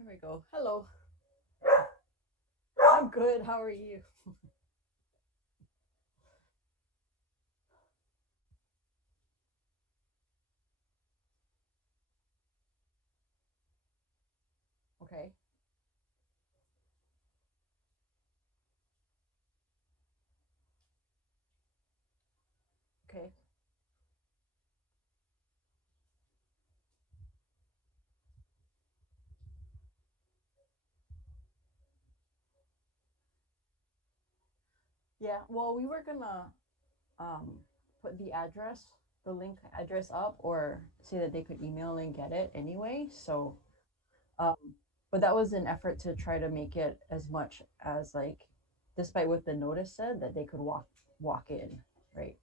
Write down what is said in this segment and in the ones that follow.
There we go. Hello. I'm good. How are you? Okay. Okay. Yeah. Well, we were gonna um put the address, the link address up, or say that they could email and get it anyway. So, um, but that was an effort to try to make it as much as like, despite what the notice said, that they could walk in, right?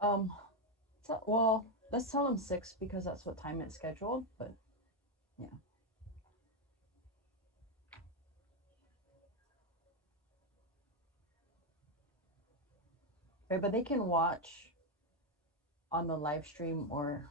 Um, so, well, let's tell them 6 because that's what time it's scheduled. But yeah, right. But they can watch on the live stream or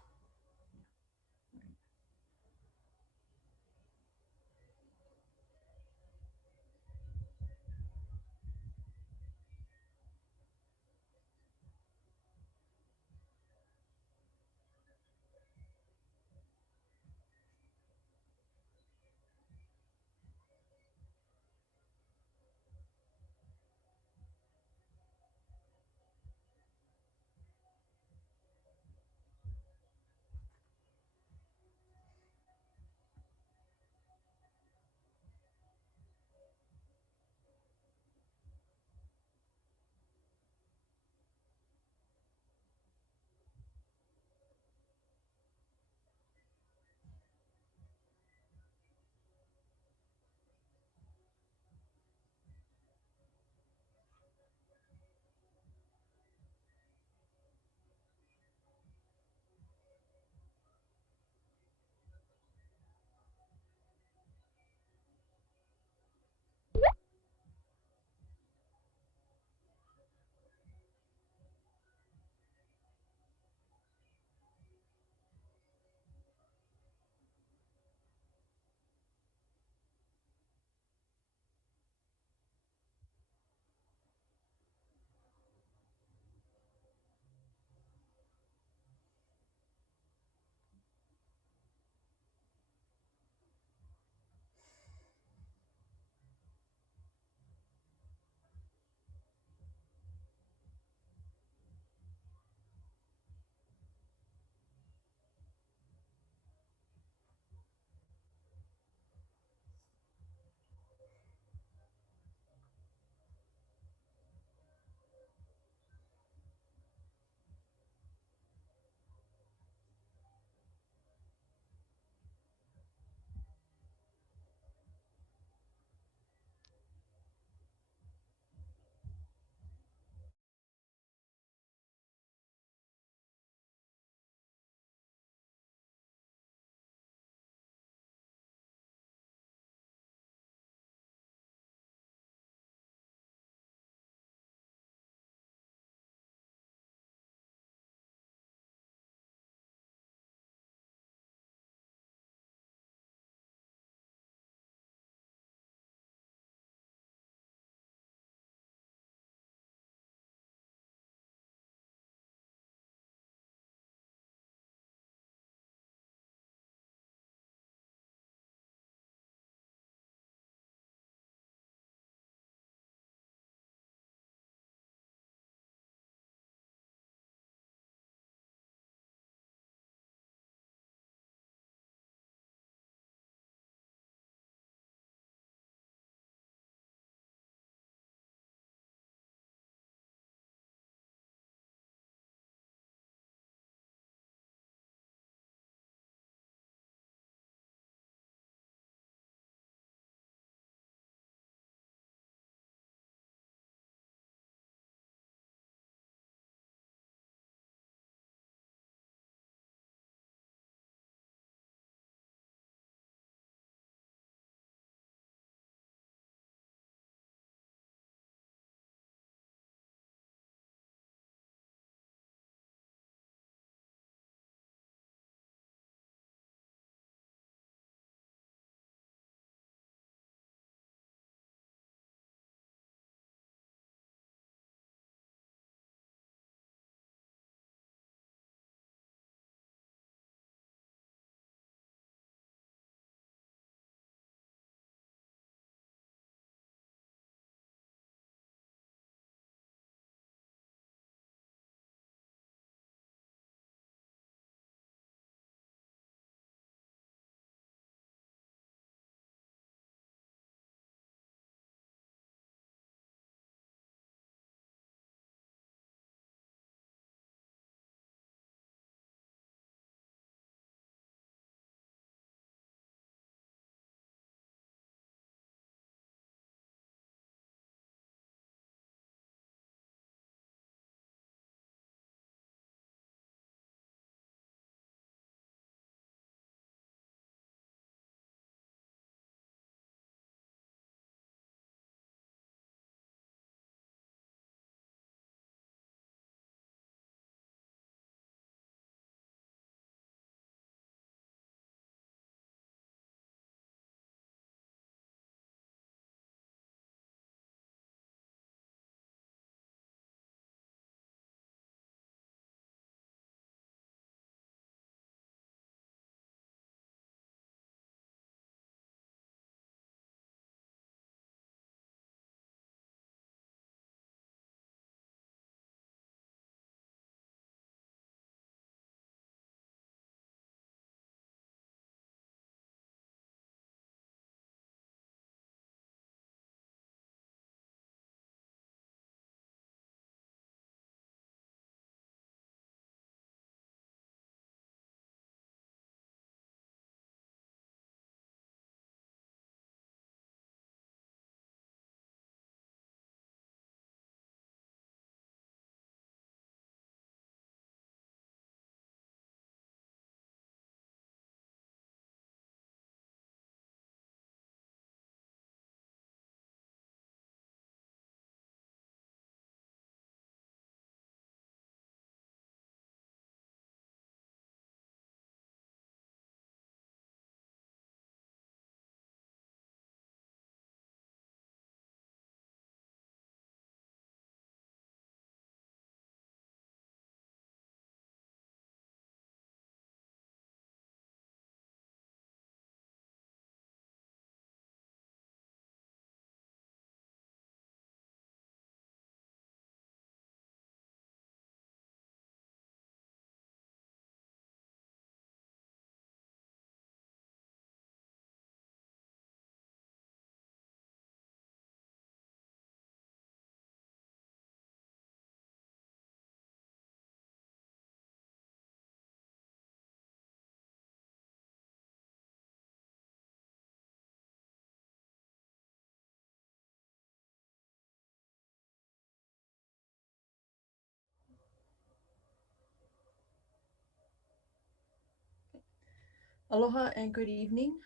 Aloha and good evening.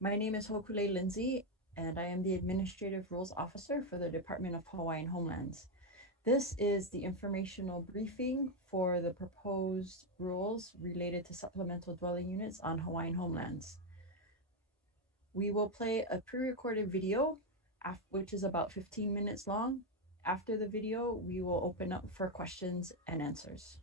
My name is Hokule Lindsay, and I am the Administrative Rules Officer for the Department of Hawaiian Homelands. This is the informational briefing for the proposed rules related to supplemental dwelling units on Hawaiian homelands. We will play a pre-recorded video, which is about 15 minutes long. After the video, we will open up for questions and answers.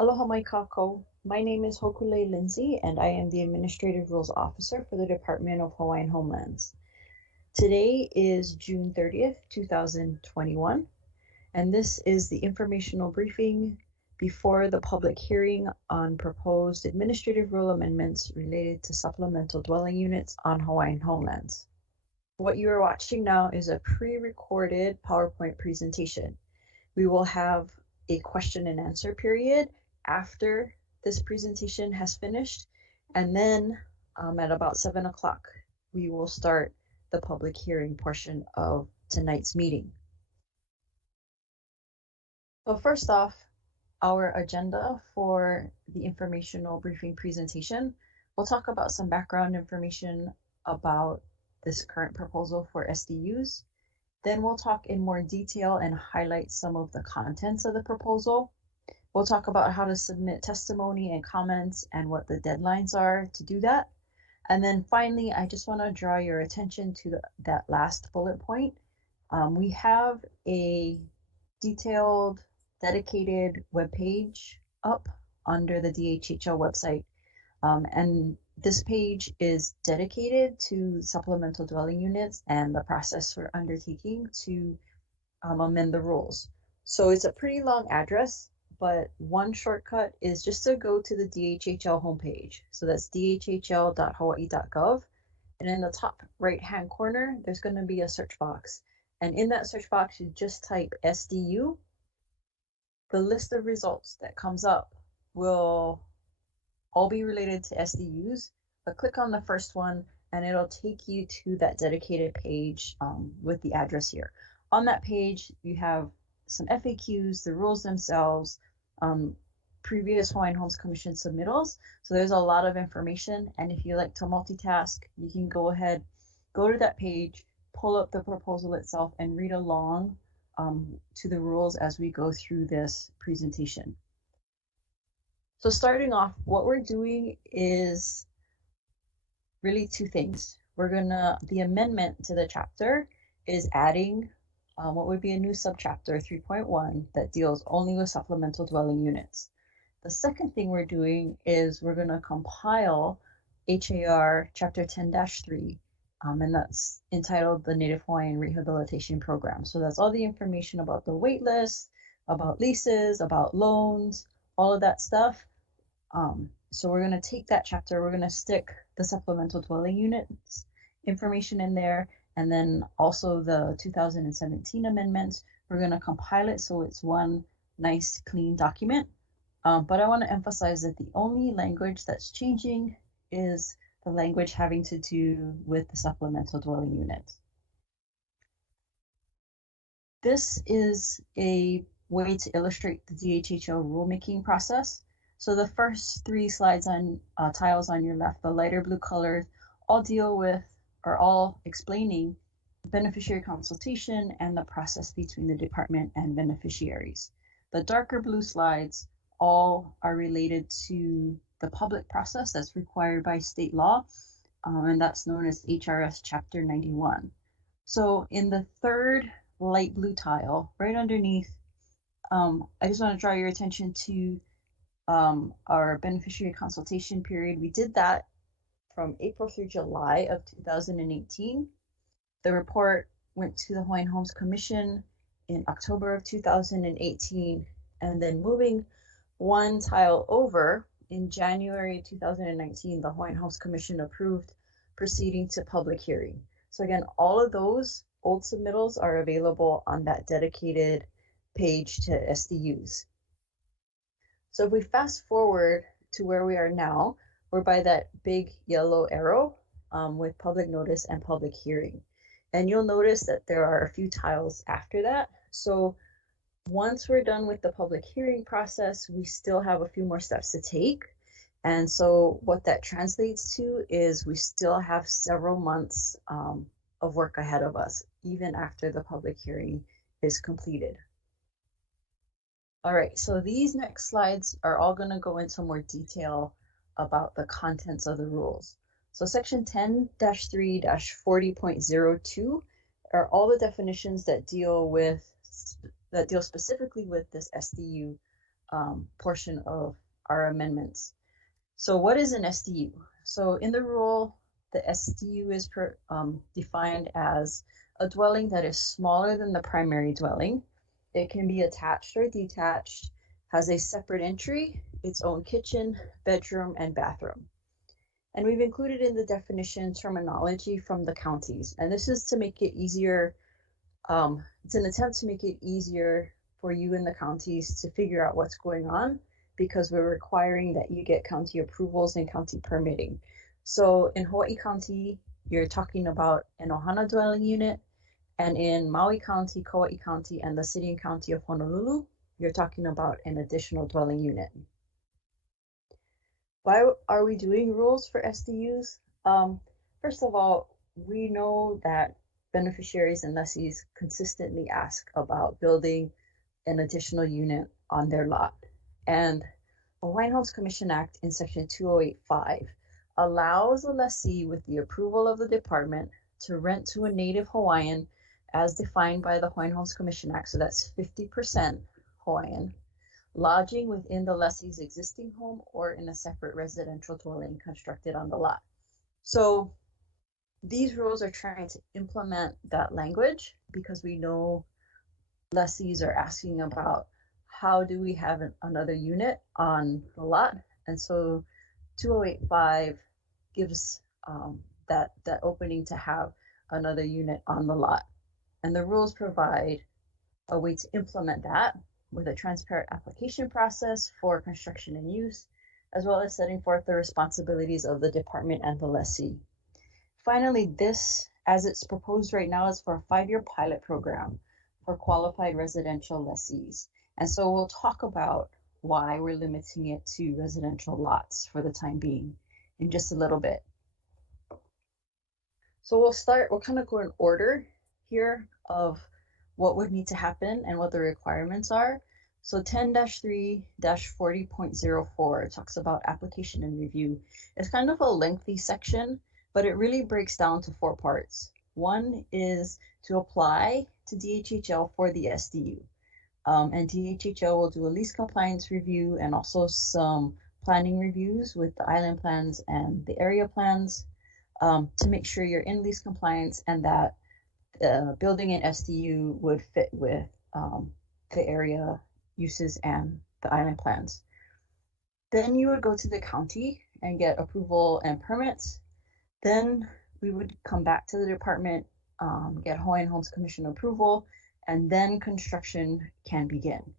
Aloha mai kako. My name is Hokule Lindsay, and I am the Administrative Rules Officer for the Department of Hawaiian Homelands. Today is June 30th, 2021, and this is the informational briefing before the public hearing on proposed administrative rule amendments related to supplemental dwelling units on Hawaiian homelands. What you are watching now is a pre-recorded PowerPoint presentation. We will have a question and answer period after this presentation has finished, and then at about 7 o'clock, we will start the public hearing portion of tonight's meeting. So first off, our agenda for the informational briefing presentation, we'll talk about some background information about this current proposal for SDUs. Then we'll talk in more detail and highlight some of the contents of the proposal. We'll talk about how to submit testimony and comments and what the deadlines are to do that. And then finally, I just want to draw your attention to that last bullet point. We have a detailed, dedicated webpage up under the DHHL website. And this page is dedicated to supplemental dwelling units and the process for undertaking to amend the rules. So it's a pretty long address, but one shortcut is just to go to the DHHL homepage. So that's dhhl.hawaii.gov. And in the top right-hand corner, there's going to be a search box. And in that search box, you just type SDU. The list of results that comes up will all be related to SDUs, but click on the first one and it'll take you to that dedicated page with the address here. On that page, you have some FAQs, the rules themselves, previous Hawaiian Homes Commission submittals. So there's a lot of information. And if you like to multitask, you can go ahead, go to that page, pull up the proposal itself and read along to the rules as we go through this presentation. So starting off, what we're doing is really two things. The amendment to the chapter is adding what would be a new subchapter 3.1 that deals only with supplemental dwelling units. The second thing we're doing is we're going to compile HAR chapter 10-3, and that's entitled the Native Hawaiian Rehabilitation Program. So that's all the information about the wait list, about leases, about loans, all of that stuff. So we're going to take that chapter, we're going to stick the supplemental dwelling units information in there, and then also the 2017 amendments. We're going to compile it so it's one nice clean document. But I want to emphasize that the only language that's changing is the language having to do with the supplemental dwelling unit. This is a way to illustrate the DHHL rulemaking process. So the first three slides on tiles on your left, the lighter blue colors, all deal with or all explaining beneficiary consultation and the process between the department and beneficiaries. The darker blue slides all are related to the public process that's required by state law, and that's known as HRS Chapter 91. So in the third light blue tile, right underneath, I just want to draw your attention to our beneficiary consultation period. We did that from April through July of 2018. The report went to the Hawaiian Homes Commission in October of 2018, and then moving one tile over in January 2019, the Hawaiian Homes Commission approved proceeding to public hearing. So again, all of those old submittals are available on that dedicated page to SDUs. So if we fast forward to where we are now, we're by that big yellow arrow with public notice and public hearing. And you'll notice that there are a few tiles after that. So once we're done with the public hearing process, we still have a few more steps to take. And so what that translates to is we still have several months of work ahead of us, even after the public hearing is completed. All right, so these next slides are all going to go into more detail about the contents of the rules. So section 10-3-40.02 are all the definitions that deal specifically with this SDU portion of our amendments. So what is an SDU? So in the rule, the SDU is defined as a dwelling that is smaller than the primary dwelling. It can be attached or detached, has a separate entry, its own kitchen, bedroom, and bathroom. And we've included in the definition terminology from the counties. And this is to make it easier. It's an attempt to make it easier for you in the counties to figure out what's going on, because we're requiring that you get county approvals and county permitting. So in Hawaii County, you're talking about an ohana dwelling unit, and in Maui County, Kauai County, and the city and county of Honolulu, you're talking about an additional dwelling unit. Why are we doing rules for SDUs? First of all, we know that beneficiaries and lessees consistently ask about building an additional unit on their lot. And the Hawaiian Homes Commission Act in section 2085 allows a lessee with the approval of the department to rent to a native Hawaiian as defined by the Hawaiian Homes Commission Act, so that's 50% Hawaiian, lodging within the lessee's existing home or in a separate residential dwelling constructed on the lot. So these rules are trying to implement that language because we know lessees are asking about how do we have another unit on the lot. And so 2085 gives that opening to have another unit on the lot. And the rules provide a way to implement that with a transparent application process for construction and use, as well as setting forth the responsibilities of the department and the lessee. Finally, this, as it's proposed right now, is for a 5-year pilot program for qualified residential lessees. And so we'll talk about why we're limiting it to residential lots for the time being in just a little bit. So we'll kind of go in order here of what would need to happen and what the requirements are. So 10-3-40.04 talks about application and review. It's kind of a lengthy section, but it really breaks down to 4 parts. One is to apply to DHHL for the SDU. And DHHL will do a lease compliance review and also some planning reviews with the island plans and the area plans to make sure you're in lease compliance and that building an SDU would fit with the area uses and the island plans. Then you would go to the county and get approval and permits. Then we would come back to the department, get Hawaiian Homes Commission approval, and then construction can begin.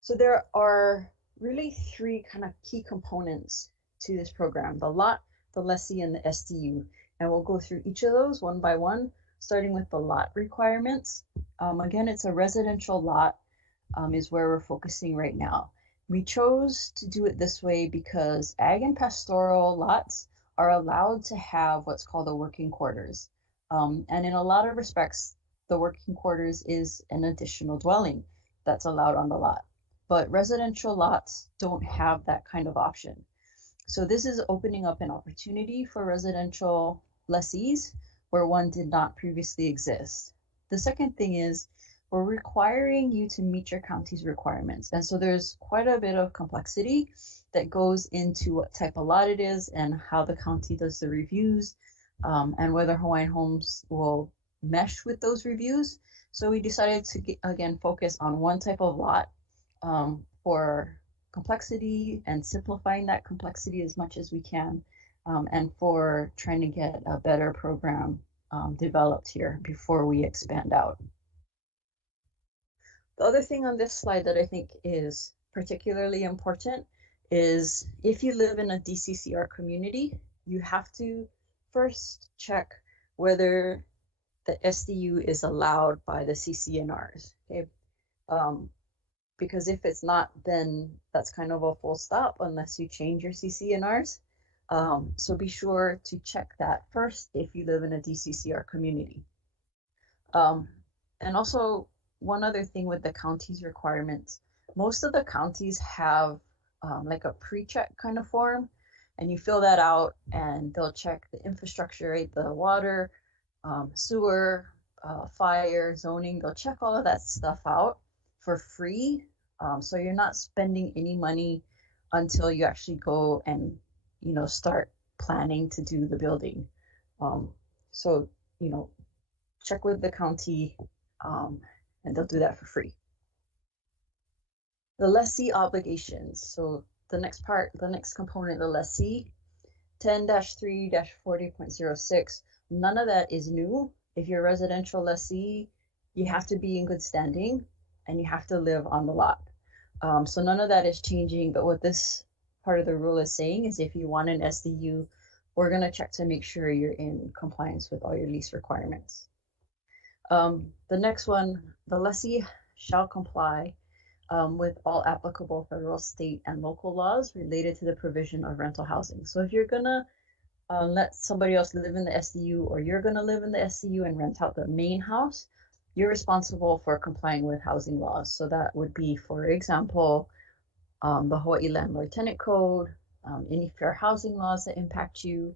So there are really 3 kind of key components to this program: the lot, the lessee, and the SDU. And we'll go through each of those one by one, starting with the lot requirements. Again, it's a residential lot is where we're focusing right now. We chose to do it this way because ag and pastoral lots are allowed to have what's called a working quarters. And in a lot of respects, the working quarters is an additional dwelling that's allowed on the lot. But residential lots don't have that kind of option. So this is opening up an opportunity for residential lessees where one did not previously exist. The second thing is we're requiring you to meet your county's requirements. And so there's quite a bit of complexity that goes into what type of lot it is and how the county does the reviews and whether Hawaiian Homes will mesh with those reviews. So we decided to, again, focus on one type of lot for complexity and simplifying that complexity as much as we can, and for trying to get a better program developed here before we expand out. The other thing on this slide that I think is particularly important is if you live in a DCCR community, you have to first check whether the SDU is allowed by the CCNRs. Okay, because if it's not, then that's kind of a full stop unless you change your CCNRs. So be sure to check that first if you live in a DCCR community. And also, one other thing with the county's requirements, most of the counties have like a pre-check kind of form, and you fill that out and they'll check the infrastructure, right? The water, sewer, fire, zoning, they'll check all of that stuff out for free. So you're not spending any money until you actually go and, start planning to do the building. So, check with the county and they'll do that for free. The lessee obligations. So the next component, the lessee, 10-3-40.06. None of that is new. If you're a residential lessee, you have to be in good standing and you have to live on the lot. So none of that is changing, but what this part of the rule is saying is if you want an SDU, we're going to check to make sure you're in compliance with all your lease requirements. The next one, the lessee shall comply with all applicable federal, state, and local laws related to the provision of rental housing. So if you're gonna let somebody else live in the SDU, or you're gonna live in the SDU and rent out the main house, you're responsible for complying with housing laws. So that would be, for example, the Hawaii Landlord Tenant Code, any fair housing laws that impact you,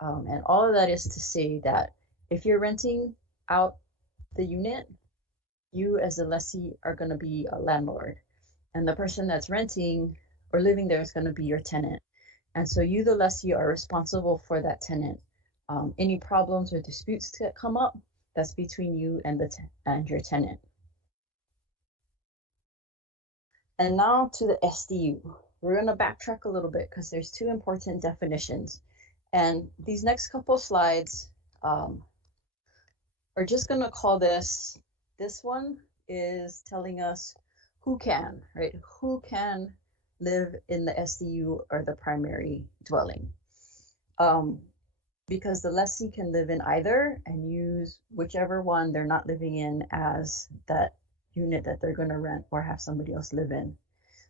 and all of that is to say that if you're renting out the unit, you as the lessee are going to be a landlord, and the person that's renting or living there is going to be your tenant. And so you, the lessee, are responsible for that tenant. Any problems or disputes that come up, that's between you and your tenant. And now to the SDU. We're going to backtrack a little bit because there's two important definitions. And these next couple slides are just going to call this one is telling us who can, right? Who can live in the SDU or the primary dwelling. Because the lessee can live in either and use whichever one they're not living in as that unit that they're going to rent or have somebody else live in.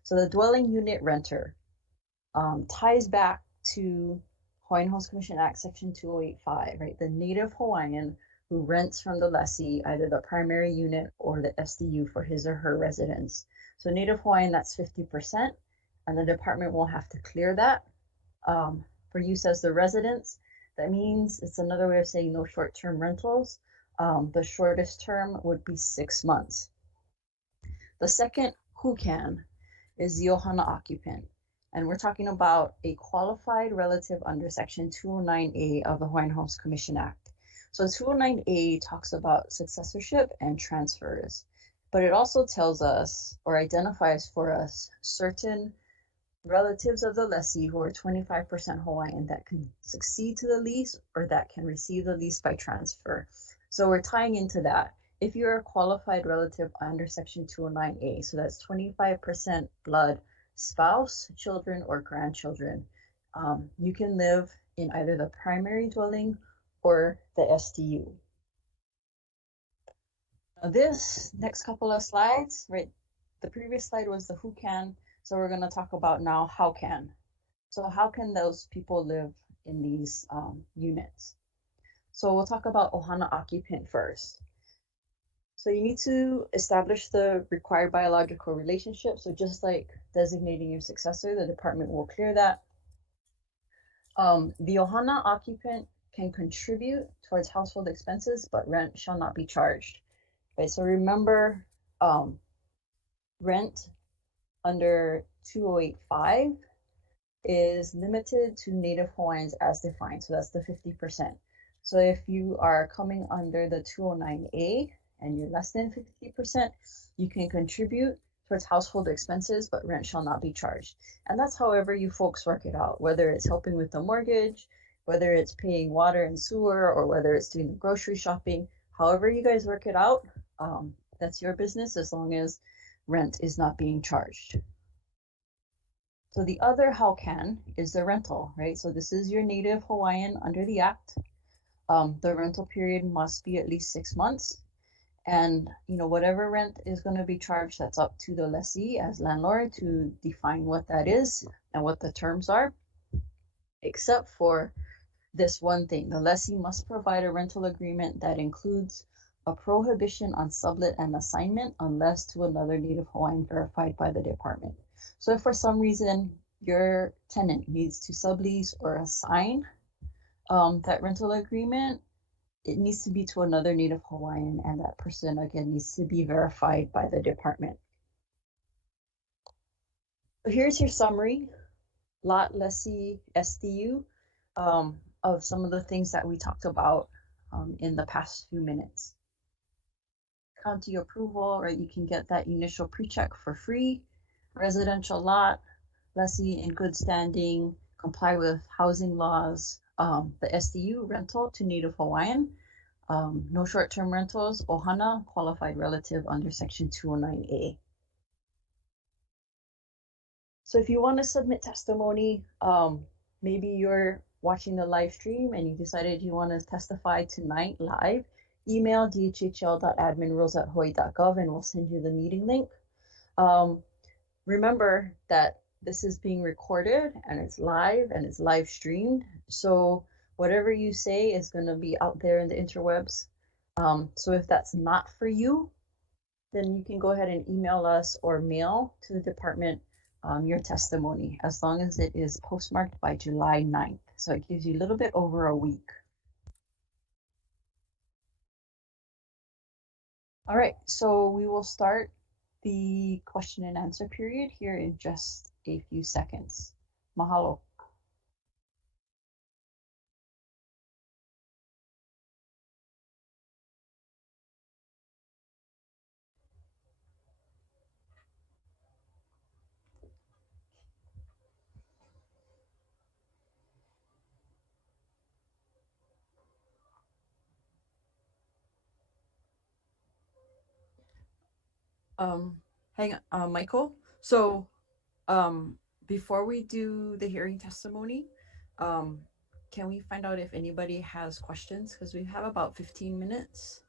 So the dwelling unit renter ties back to Hawaiian Homes Commission Act Section 2085, right? The native Hawaiian who rents from the lessee either the primary unit or the SDU for his or her residence. So native Hawaiian, that's 50%, and the department will have to clear that for use as the residence. That means it's another way of saying no short-term rentals. The shortest term would be 6 months. The second who can is the ohana occupant. And we're talking about a qualified relative under Section 209A of the Hawaiian Homes Commission Act. So 209A talks about successorship and transfers, but it also tells us or identifies for us certain relatives of the lessee who are 25% Hawaiian that can succeed to the lease or that can receive the lease by transfer. So we're tying into that. If you're a qualified relative under Section 209A, so that's 25% blood spouse, children, or grandchildren, you can live in either the primary dwelling or the SDU. Now this next couple of slides, right? The previous slide was the who can, so we're going to talk about now how can. So how can those people live in these units? So we'll talk about ohana occupant first. So you need to establish the required biological relationship. So just like designating your successor, the department will clear that. The ohana occupant can contribute towards household expenses, but rent shall not be charged. Right, so remember, rent under 2085 is limited to native Hawaiians as defined. So that's the 50%. So if you are coming under the 209A and you're less than 50%, you can contribute towards household expenses, but rent shall not be charged. And that's however you folks work it out, whether it's helping with the mortgage, whether it's paying water and sewer, or whether it's doing the grocery shopping, however you guys work it out, That's your business as long as rent is not being charged. So the other how can is the rental, right? So this is your native Hawaiian under the act. The rental period must be at least 6 months. And whatever rent is going to be charged, that's up to the lessee as landlord to define what that is and what the terms are, except for this one thing. The lessee must provide a rental agreement that includes a prohibition on sublet and assignment unless to another native Hawaiian verified by the department. So if for some reason your tenant needs to sublease or assign that rental agreement, it needs to be to another native Hawaiian, and that person again needs to be verified by the department. So here's your summary, lot lessee SDU, of some of the things that we talked about in the past few minutes. County approval, right? You can get that initial pre-check for free. Residential lot, lessee in good standing, comply with housing laws, the SDU rental to native Hawaiian, no short-term rentals, ohana, qualified relative under section 209A. So if you want to submit testimony, maybe you're watching the live stream and you decided you want to testify tonight live, email dhhl.adminrules@hawaii.gov and we'll send you the meeting link. Remember that this is being recorded and it's live streamed. So whatever you say is going to be out there in the interwebs. So if that's not for you, then you can go ahead and email us or mail to the department your testimony, as long as it is postmarked by July 9th. So it gives you a little bit over a week. All right, so we will start the question and answer period here in just a few seconds. Mahalo. Hang on, Michael. So, before we do the hearing testimony, um, can we find out if anybody has questions? Because we have about 15 minutes.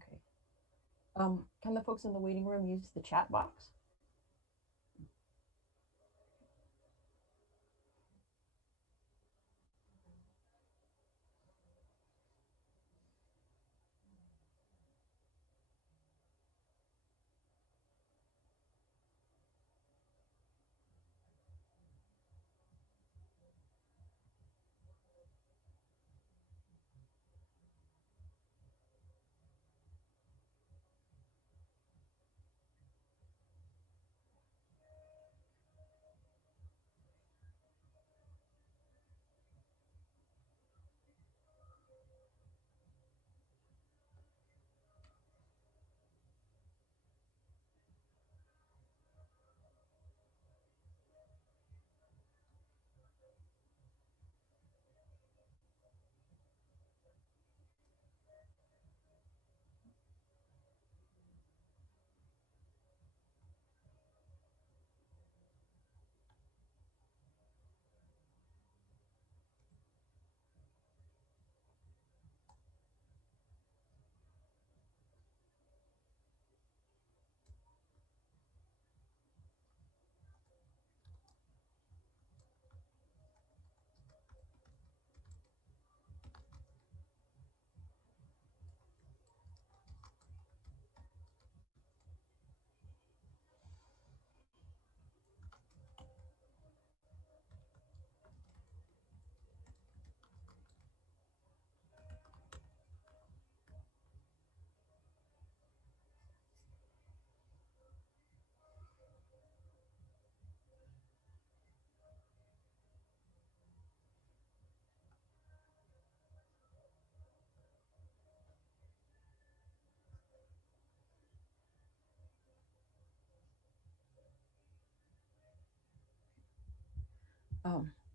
Okay. Can the folks in the waiting room use the chat box?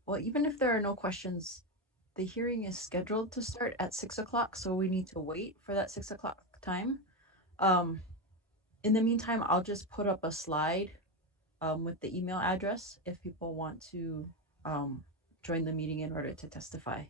Well, even if there are no questions, the hearing is scheduled to start at 6 o'clock, so we need to wait for that 6 o'clock time. Um, in the meantime, I'll just put up a slide with the email address if people want to um, join the meeting in order to testify.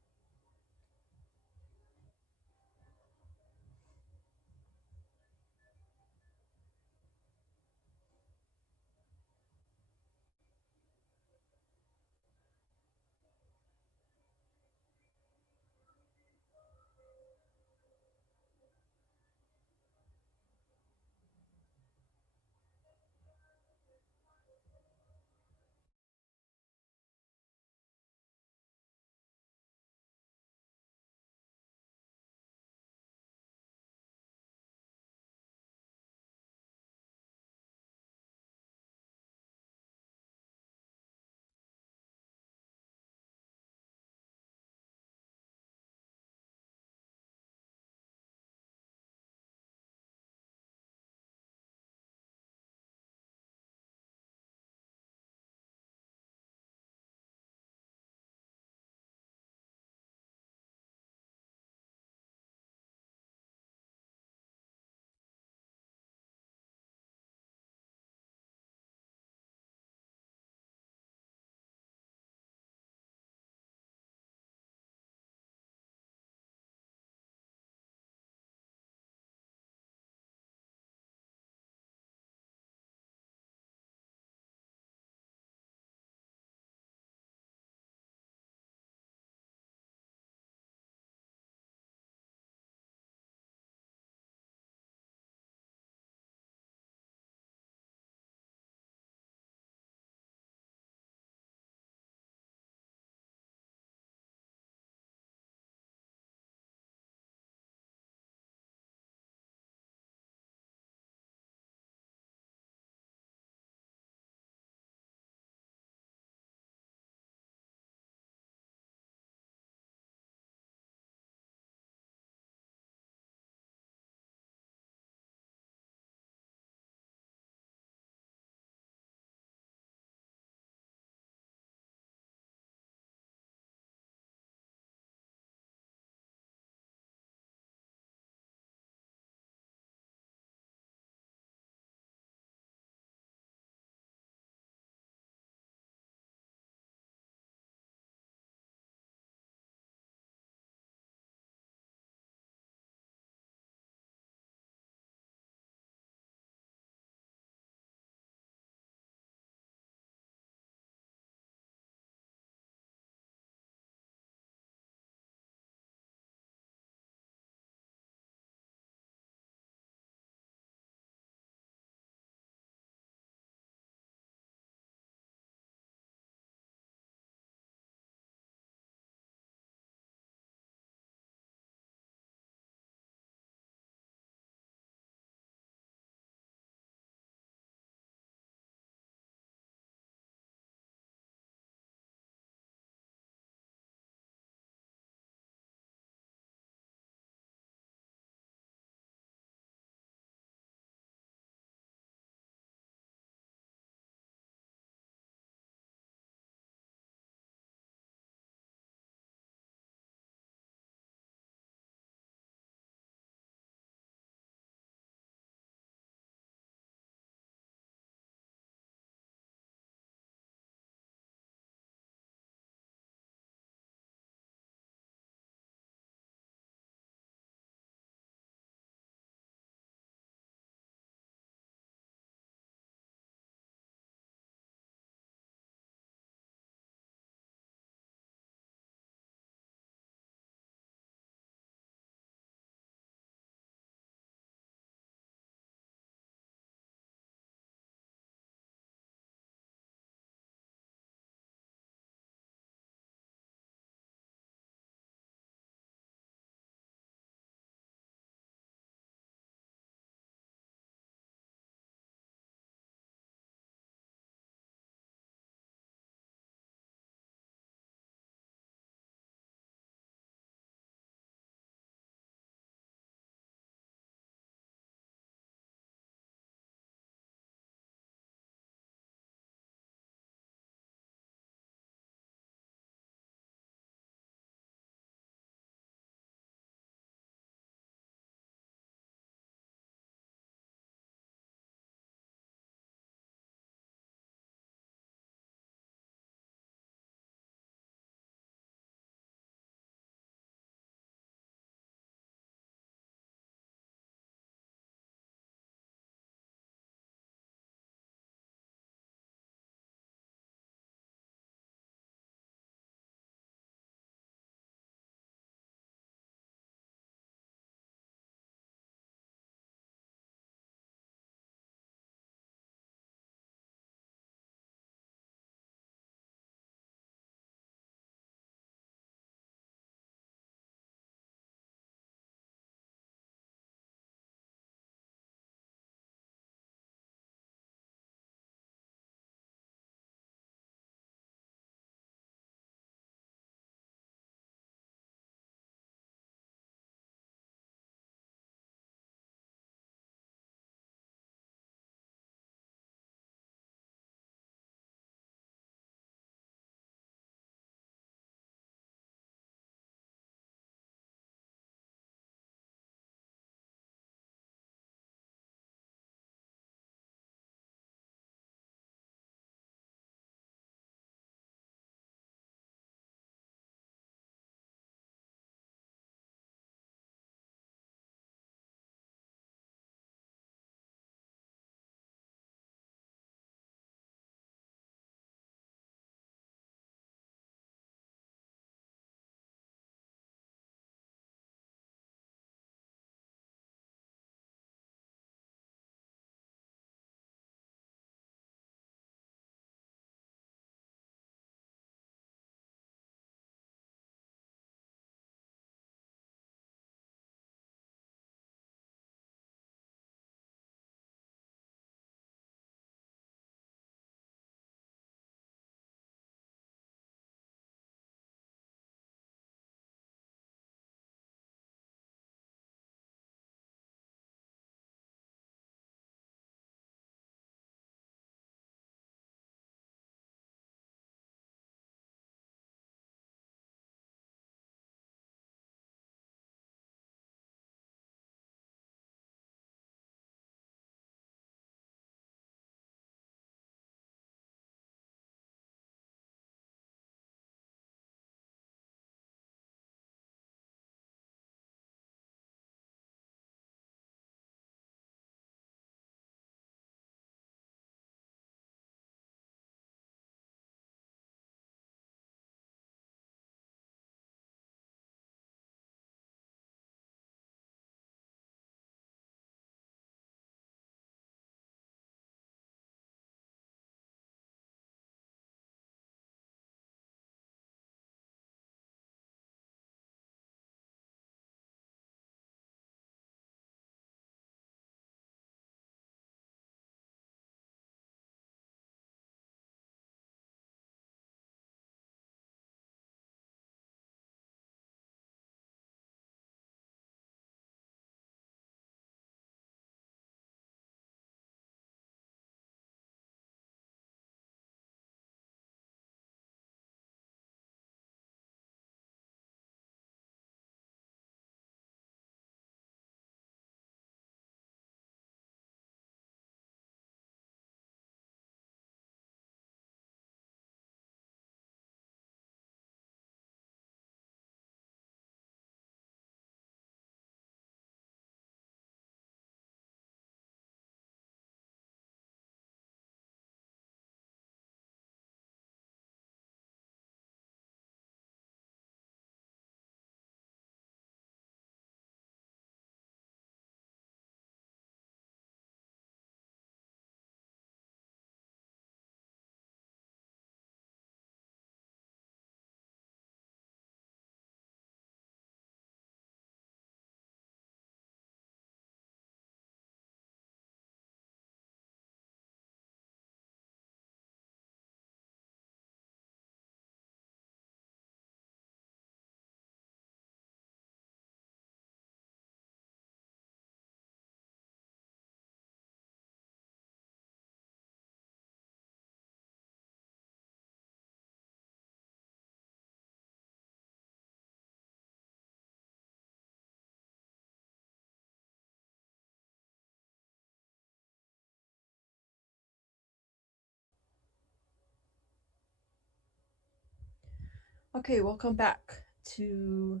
Okay, welcome back to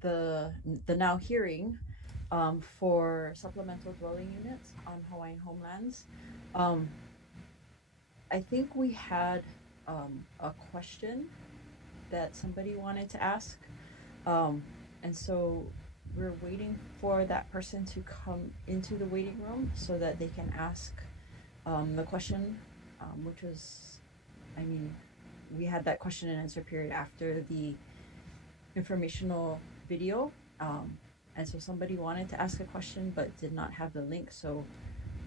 the now hearing for supplemental dwelling units on Hawaiian homelands. Um, I think we had a question that somebody wanted to ask, um, and so we're waiting for that person to come into the waiting room so that they can ask the question, which was, I mean, we had that question and answer period after the informational video. And so somebody wanted to ask a question but did not have the link. So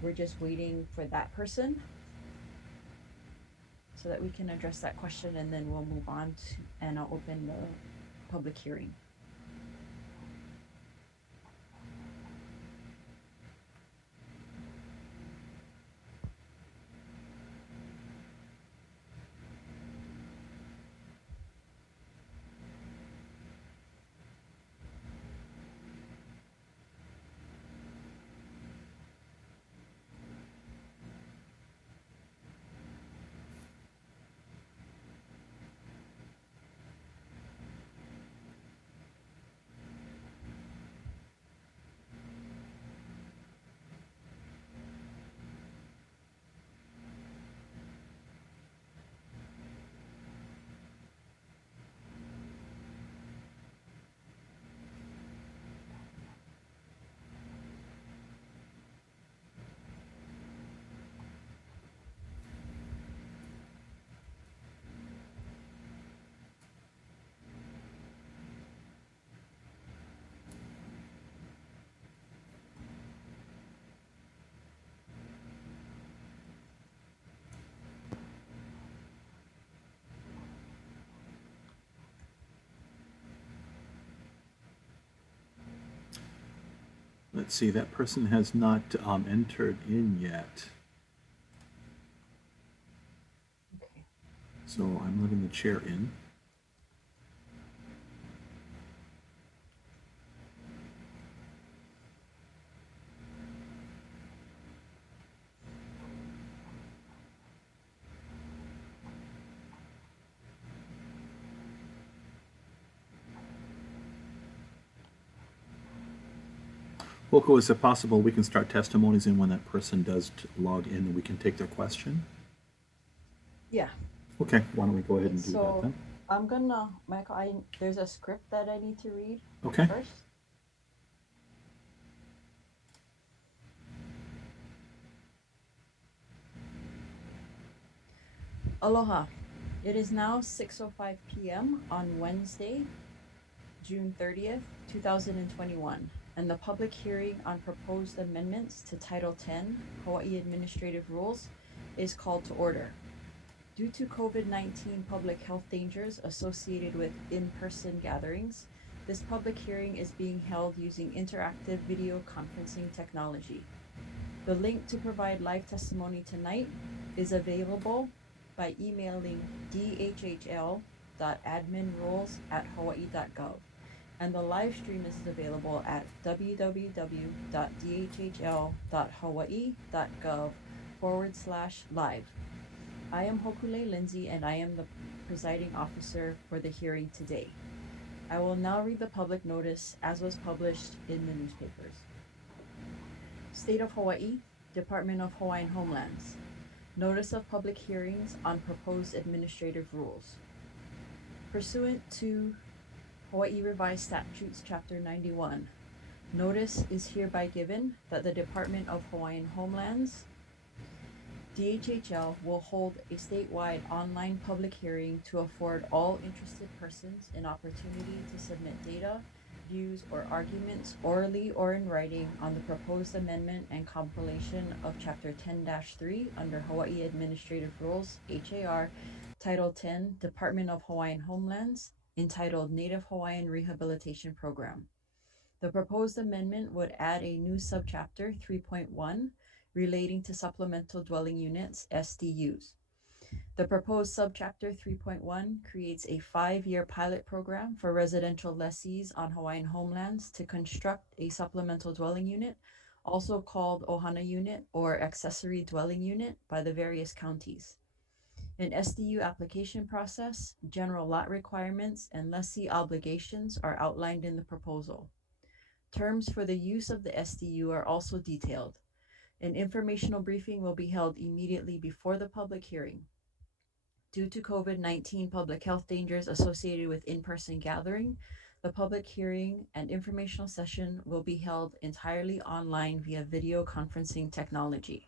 we're just waiting for that person so that we can address that question, and then we'll move on to, and I'll open the public hearing. Let's see, that person has not entered in yet. Okay. So I'm letting the chair in. Wilco, is it possible we can start testimonies and when that person does log in, and we can take their question? Yeah. Okay, why don't we go ahead and do that So then? I'm gonna, Michael, there's a script that I need to read Okay. first. Aloha. It is now 6:05 p.m. on Wednesday, June 30th, 2021, and the public hearing on proposed amendments to Title 10 Hawaii Administrative Rules is called to order. Due to COVID-19 public health dangers associated with in-person gatherings, this public hearing is being held using interactive video conferencing technology. The link to provide live testimony tonight is available by emailing dhhl.adminrules@hawaii.gov, and the live stream is available at www.dhhl.hawaii.gov/live. I am Hokule Lindsay, and I am the presiding officer for the hearing today. I will now read the public notice as was published in the newspapers. State of Hawaii, Department of Hawaiian Homelands. Notice of public hearings on proposed administrative rules. Pursuant to Hawaii Revised Statutes Chapter 91, notice is hereby given that the Department of Hawaiian Homelands, DHHL, will hold a statewide online public hearing to afford all interested persons an opportunity to submit data, views, or arguments orally or in writing on the proposed amendment and compilation of Chapter 10-3 under Hawaii Administrative Rules, HAR, Title 10, Department of Hawaiian Homelands, entitled Native Hawaiian Rehabilitation Program. The proposed amendment would add a new subchapter 3.1 relating to supplemental dwelling units, SDUs. The proposed subchapter 3.1 creates a 5-year pilot program for residential lessees on Hawaiian homelands to construct a supplemental dwelling unit, also called ohana unit or accessory dwelling unit by the various counties. An SDU application process, general lot requirements, and lessee obligations are outlined in the proposal. Terms for the use of the SDU are also detailed. An informational briefing will be held immediately before the public hearing. Due to COVID-19 public health dangers associated with in-person gathering, the public hearing and informational session will be held entirely online via video conferencing technology.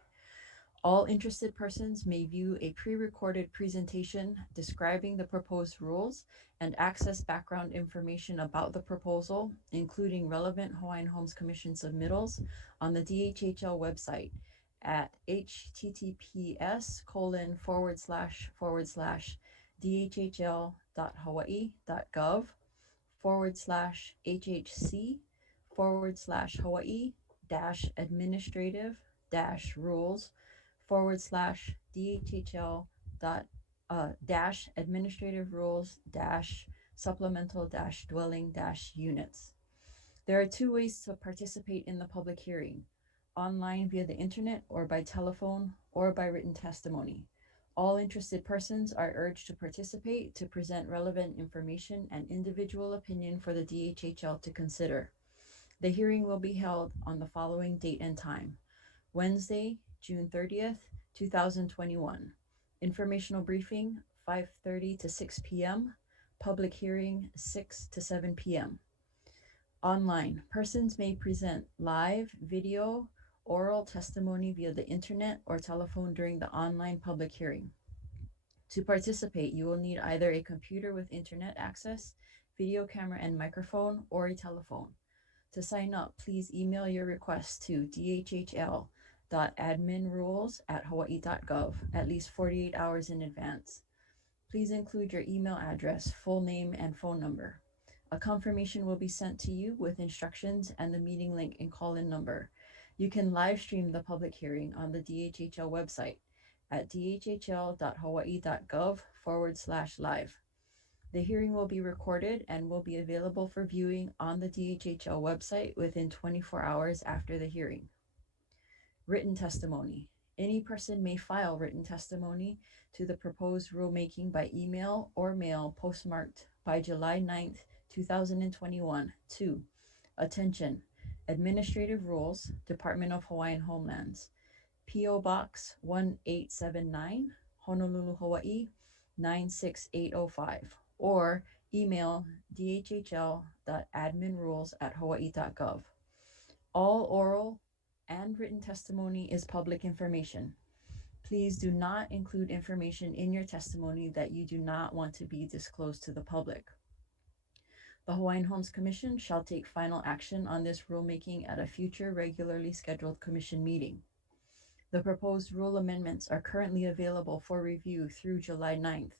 All interested persons may view a pre-recorded presentation describing the proposed rules and access background information about the proposal, including relevant Hawaiian Homes Commission submittals, on the DHHL website at https://hawaii.gov/Hawaii-Hawaii-rules/DHHL administrative rules supplemental dwelling units. There are two ways to participate in the public hearing: online via the internet, or by telephone, or by written testimony. All interested persons are urged to participate to present relevant information and individual opinion for the DHHL to consider. The hearing will be held on the following date and time: Wednesday, June 30th, 2021. Informational briefing 5:30 to 6 p.m. Public hearing 6 to 7 p.m. Online, persons may present live, video, oral testimony via the internet or telephone during the online public hearing. To participate, you will need either a computer with internet access, video camera and microphone, or a telephone. To sign up, please email your request to dhhl.adminrules@hawaii.gov at least 48 hours in advance. Please include your email address, full name, and phone number. A confirmation will be sent to you with instructions and the meeting link and call-in number. You can live stream the public hearing on the DHHL website at dhhl.hawaii.gov/live. The hearing will be recorded and will be available for viewing on the DHHL website within 24 hours after the hearing. Written testimony. Any person may file written testimony to the proposed rulemaking by email or mail postmarked by July 9th, 2021 to attention, Administrative Rules, Department of Hawaiian Homelands, P.O. Box 1879, Honolulu, Hawaii 96805, or email dhhl.adminrules@hawaii.gov. All oral and written testimony is public information. Please do not include information in your testimony that you do not want to be disclosed to the public. The Hawaiian Homes Commission shall take final action on this rulemaking at a future regularly scheduled commission meeting. The proposed rule amendments are currently available for review through July 9th,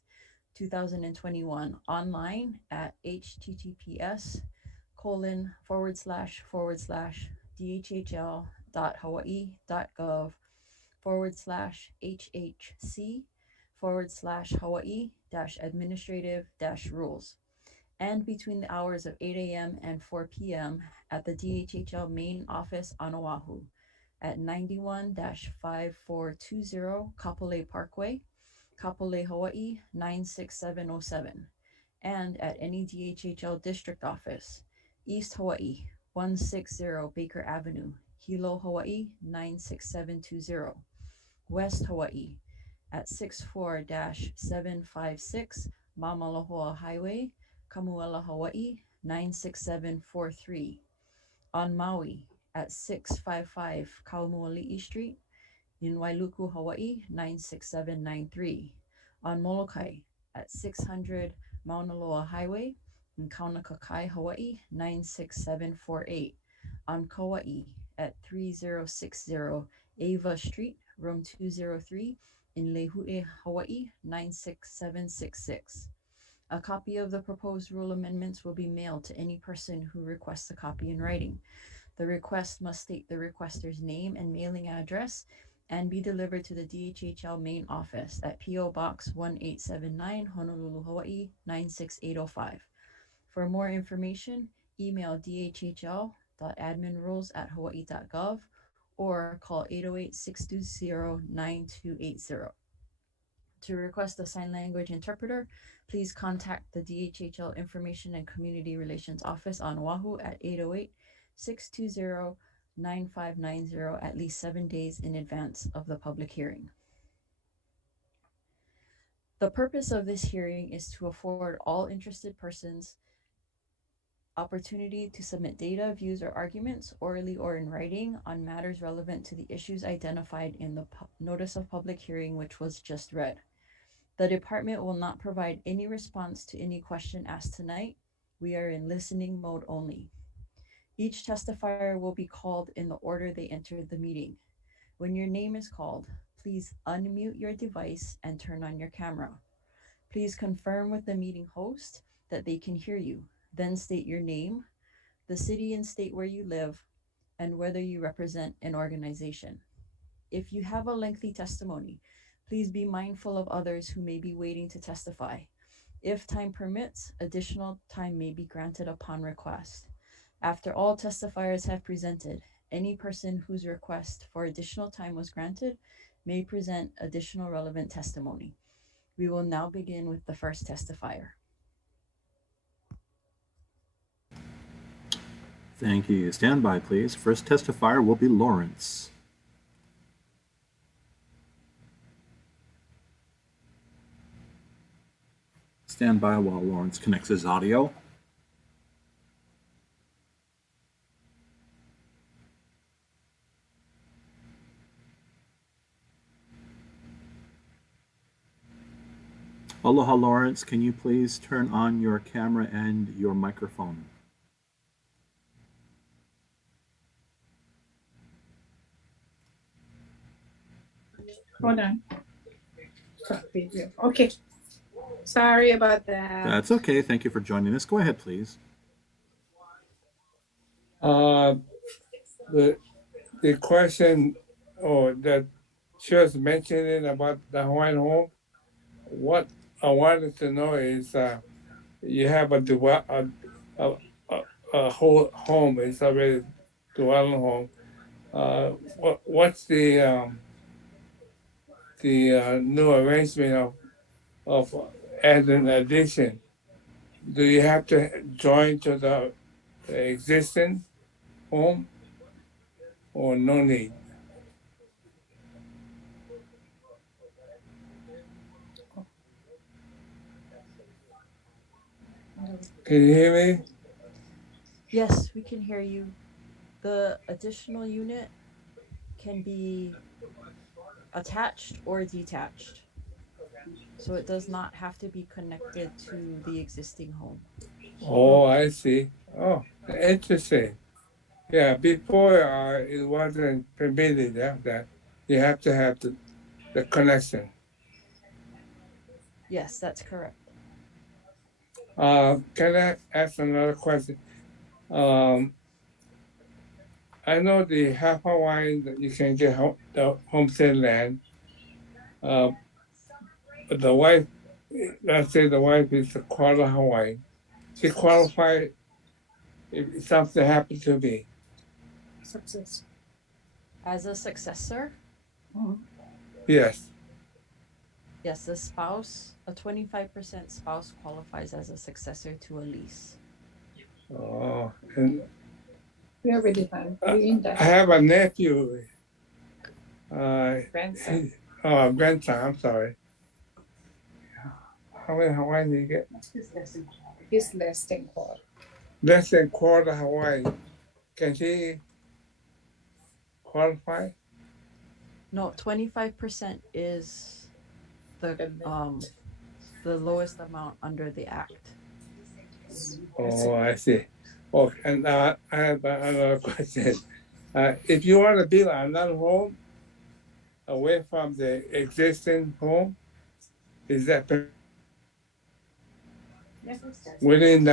2021 online at https://dhhl.hawaii.gov/hc/Hawaii-administrative-rules, and between the hours of 8 a.m. and 4 p.m. at the DHHL main office on Oahu at 91-5420 Kapolei Parkway, Kapolei, Hawaii 96707, and at any DHHL district office, East Hawaii 160 Baker Avenue, Hilo, Hawaii 96720, West Hawaii at 64-756 Mamalohoa Highway, Kamuela, Hawaii 96743, on Maui at 655 Kaumoali'i Street in Wailuku, Hawaii 96793, on Molokai at 600 Mauna Loa Highway in Kaunakakai, Hawaii 96748, on Kauai at 3060 Ava Street, room 203 in Lehue, Hawaii 96766. A copy of the proposed rule amendments will be mailed to any person who requests a copy in writing. The request must state the requester's name and mailing address and be delivered to the DHHL main office at P.O. Box 1879, Honolulu, Hawaii 96805. For more information, email dhhl.adminrules@hawaii.gov or call 808-620-9280. To request a sign language interpreter, please contact the DHHL Information and Community Relations Office on Oahu at 808 620 9590 at least 7 days in advance of the public hearing. The purpose of this hearing is to afford all interested persons opportunity to submit data, views, or arguments orally or in writing on matters relevant to the issues identified in the notice of public hearing, which was just read. The department will not provide any response to any question asked tonight. We are in listening mode only. Each testifier will be called in the order they entered the meeting. When your name is called, please unmute your device and turn on your camera. Please confirm with the meeting host that they can hear you. Then state your name, the city and state where you live, and whether you represent an organization. If you have a lengthy testimony, please be mindful of others who may be waiting to testify. If time permits, additional time may be granted upon request. After all testifiers have presented, any person whose request for additional time was granted may present additional relevant testimony. We will now begin with the first testifier. Thank you. Stand by, please. First testifier will be Lawrence. Stand by while Lawrence connects his audio. Aloha, Lawrence. Can you please turn on your camera and your microphone? Hold on. Okay. Sorry about that. That's okay. Thank you for joining us. Go ahead, please. The question that she was mentioning about the Hawaiian home, what I wanted to know is you have a whole home, it's already dwelling home. What's the new arrangement of adding addition? Do you have to join to the existing home or no need? Can you hear me? Yes, we can hear you. The additional unit can be attached or detached. So it does not have to be connected to the existing home. Oh, I see. Oh, interesting. Yeah, before it wasn't permitted that you have to have the connection. Yes, that's correct. Can I ask another question? I know the half Hawaiian that you can get the homestead land. But the wife, let's say the wife is a quarter Hawaiian. She qualified if something happened to me. Success. As a successor, Yes. yes, the spouse, a 25% spouse qualifies as a successor to a lease. Oh, and We already have. We're in I that. have a nephew. Grandson. Grandson, I'm sorry. How many Hawaiian do you get? He's less than quarter. Less than quarter Hawaiian. Can she qualify? No, 25% is the lowest amount under the act. Oh, I see. Oh, and I have another question. If you want to build another home away from the existing home, is that within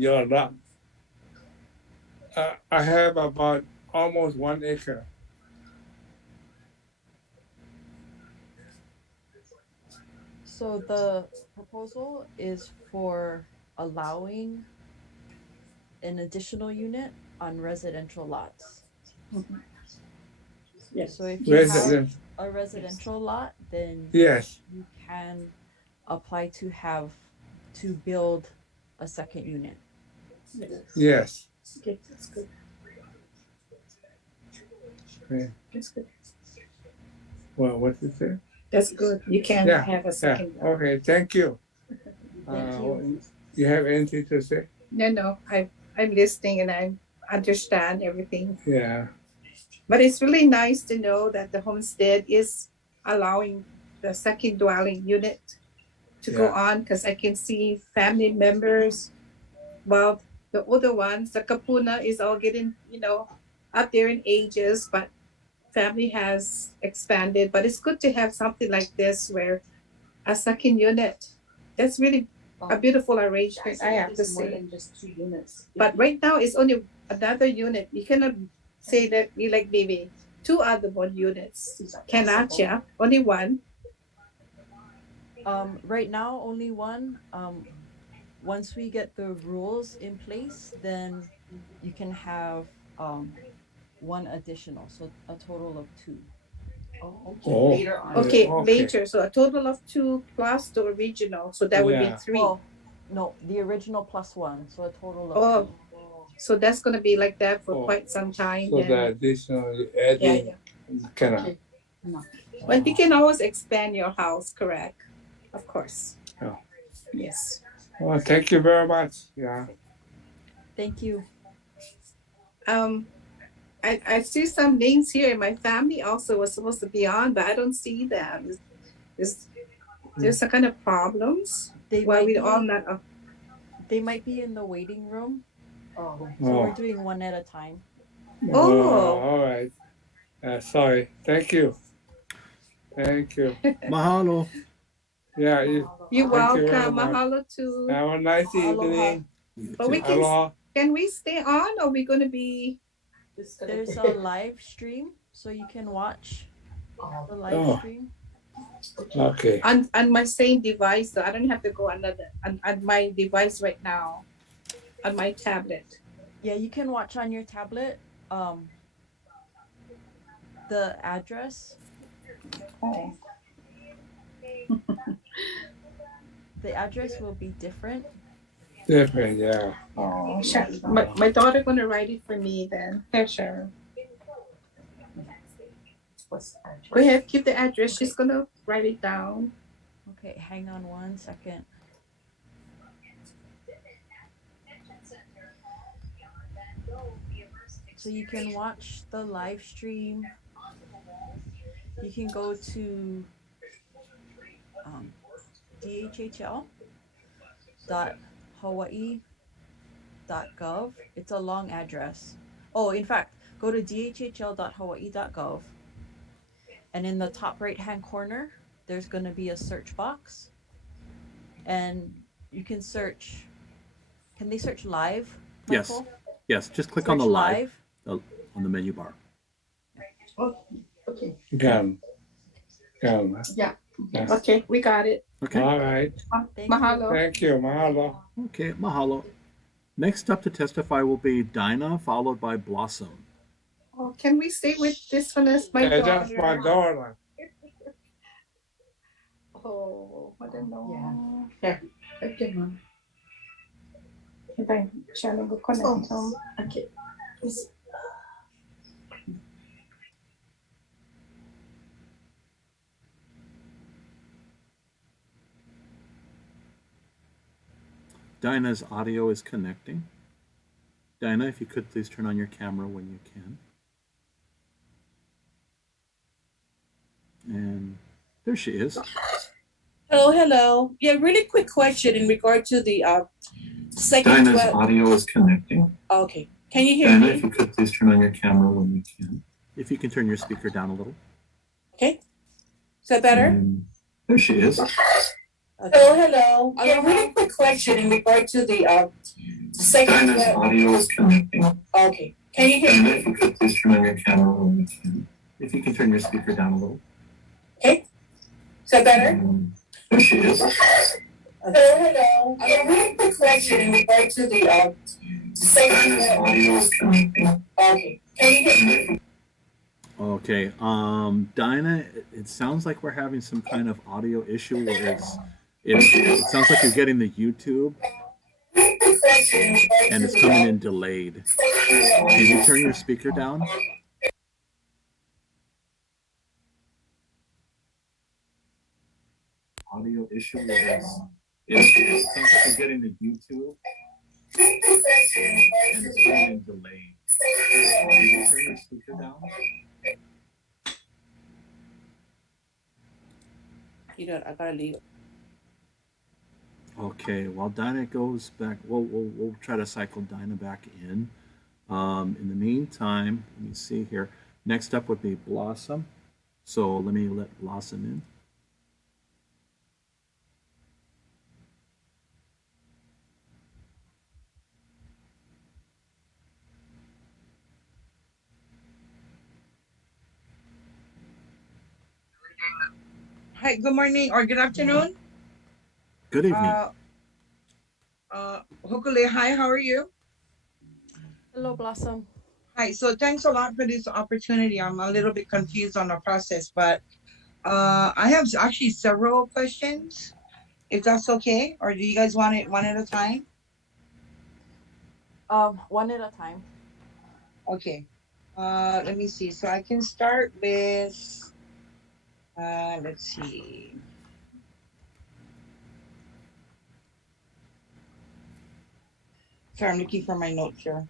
your lot? I have about almost 1 acre. So the proposal is for allowing an additional unit on residential lots. Yes. So if you have, a residential lot, then Yes. you can apply to build a second unit. Yes. Okay, that's good. Okay. That's good. Well, what did you say? That's good. You can Yeah, have a Yeah. second. Okay. Thank you. Thank you. You have anything to say? No. I'm listening and I understand everything. Yeah. But it's really nice to know that the homestead is allowing the second dwelling unit to go Yeah. on, because I can see family members. Well, the older ones, the kapuna is all getting, up there in ages, but family has expanded. But it's good to have something like this where a second unit, that's really a beautiful arrangement, I have to say. More than just 2 units. But right now it's only another unit. You cannot say that you like maybe 2 other one units. Cannot, yeah? Only one. Right now, only one. Once we get the rules in place, then you can have one additional, so a total of 2. Oh, okay. Oh. Later on. Okay, Okay. later. So a total of 2 plus the original. So that would be Yeah. 3. Well, no, the original plus 1, so a total of Oh. 2. So that's gonna be like that for Oh. quite some time. So then. the additional Yeah, adding yeah. cannot. But you can always expand your house, correct? Of course. Oh. Yes. Well, thank you very much. Yeah. Thank you. I see some names here in my family also was supposed to be on, but I don't see them. There's some kind of problems They why might we be, all not. they might be in the waiting room, Oh, so Oh. we're doing one at a time. Oh. All right. Sorry. Thank you. Thank you. Mahalo. Yeah. You're Thank you very welcome. much. Mahalo too. Have a nice Aloha. evening. But we Aloha. can we stay on, or we gonna be? There's a live stream, so you can watch the live Oh. stream. Okay. On my same device, so I don't have to go on my device right now, on my tablet. Yeah, you can watch on your tablet. The address, Oh. the address will be different. Different. Yeah. Oh, my daughter gonna write it for me then. Here, Sharon. what's the address? Go ahead, keep the address. She's gonna write it down. Okay, hang on 1 second. So you can watch the live stream. You can go to DHHL.hawaii.gov. It's a long address. Oh, in fact, go to DHHL.hawaii.gov. And in the top right hand corner, there's going to be a search box. And you can search. Can they search live? Yes. Michael? Yes, just click Search on the live on the menu bar. Okay. Got it. Yeah. Yes. Okay, we got it. Okay. All right. Thank you. Mahalo. Thank you. Mahalo. Okay, mahalo. Next up to testify will be Dinah, followed by Blossom. Oh, can we stay with this one as my Yeah, daughter? that's my daughter. Oh, I don't know. Here. Okay, ma'am. Hintay, siya nag-connect. Okay. Yes. Dinah's audio is connecting. Dinah, if you could please turn on your camera when you can. And there she is. Hello. Yeah, really quick question in regard to the second Dinah's dwell. audio is connecting. Okay. Can you hear Dinah, me? if you could please turn on your camera when you can. If you can turn your speaker down a little. Okay. Is that better? And there she is. Hello. Yeah, really quick question in regard to the second Dinah's dwell. audio is connecting. Okay. Can you hear Dinah, me? if you could please turn on your camera when you can. If you can turn your speaker down a little. Okay. Is that better? And there she is. Hello. Yeah, really quick question in regard to the second Dinah's dwell. audio is connecting. Okay. Can you hear me? Okay. Dinah, it sounds like we're having some kind of audio issue where it sounds like you're getting the YouTube and it's coming in delayed. Can you turn your speaker down? Audio issue where it sounds like you're getting the YouTube and it's coming in delayed. Can you turn your speaker down? You know, I gotta leave. Okay, while Dinah goes back, we'll try to cycle Dinah back in. In the meantime, let me see here. Next up would be Blossom. So let me let Blossom in. Hi, good morning or good afternoon. Good evening. Hokule, hi, how are you? Hello, Blossom. Hi, so thanks a lot for this opportunity. I'm a little bit confused on the process, but I have actually several questions, if that's okay, or do you guys want it one at a time? One at a time. Okay, let me see. So I can start with, let's see. Sorry, I'm looking for my notes here.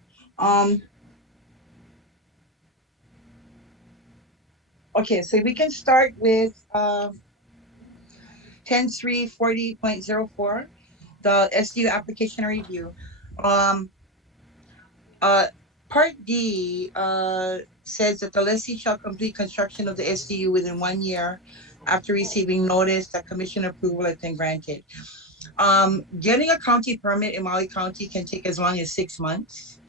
Okay, so we can start with 10.3.40.04, the SDU application review. Part D says that the lessee shall complete construction of the SDU within 1 year after receiving notice that commission approval has been granted. Getting a county permit in Maui County can take as long as 6 months.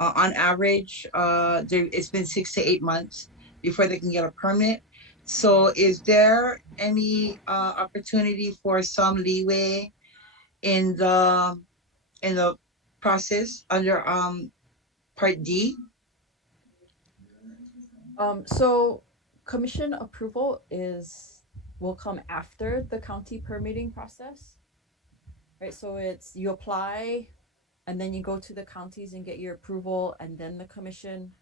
On average, it's been 6 to 8 months before they can get a permit. So is there any opportunity for some leeway in the process under Part D? So commission approval will come after the county permitting process, right? So it's you apply, and then you go to the counties and get your approval, and then the commission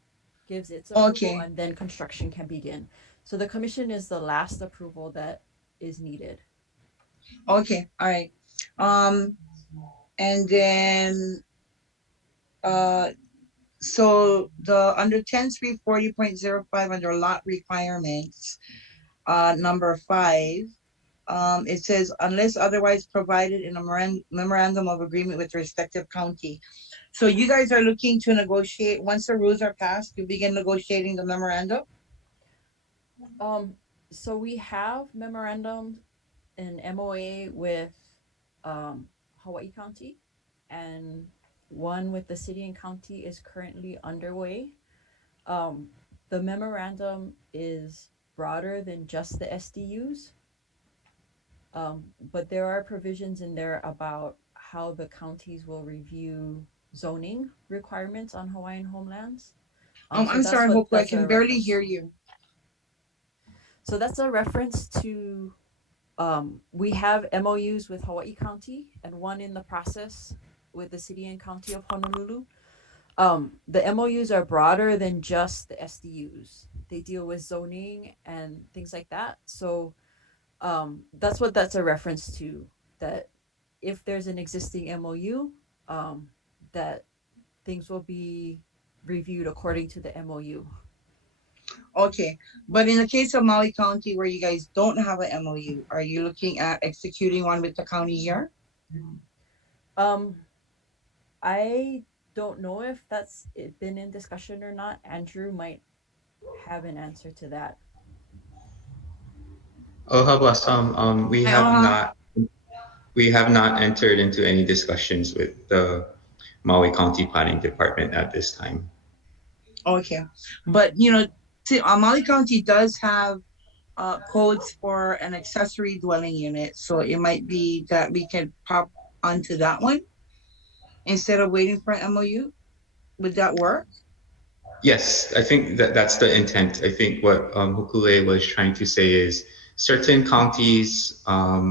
gives its approval, Okay. and then construction can begin. So the commission is the last approval that is needed. Okay, all right. And then so the under 10.3.40.05 under lot requirements, number 5, it says unless otherwise provided in a memorandum of agreement with the respective county. So you guys are looking to negotiate once the rules are passed, you begin negotiating the memorandum? So we have memorandum and MOA with Hawaii County, and one with the city and county is currently underway. The memorandum is broader than just the SDUs, but there are provisions in there about how the counties will review zoning requirements on Hawaiian homelands. I'm sorry, Hope, I can barely hear you. So that's a reference to we have MOUs with Hawaii County and one in the process with the city and county of Honolulu. The MOUs are broader than just the SDUs. They deal with zoning and things like that. So that's what that's a reference to, that if there's an existing MOU, that things will be reviewed according to the MOU. Okay, but in the case of Maui County where you guys don't have a MOU, are you looking at executing one with the county here? I don't know if that's been in discussion or not. Andrew might have an answer to that. Blossom, we have not entered into any discussions with the Maui County Planning Department at this time. Okay, but you know, see, Maui County does have codes for an accessory dwelling unit, so it might be that we can pop onto that one instead of waiting for an MOU. Would that work? Yes, I think that that's the intent. I think what Hukule was trying to say is certain counties,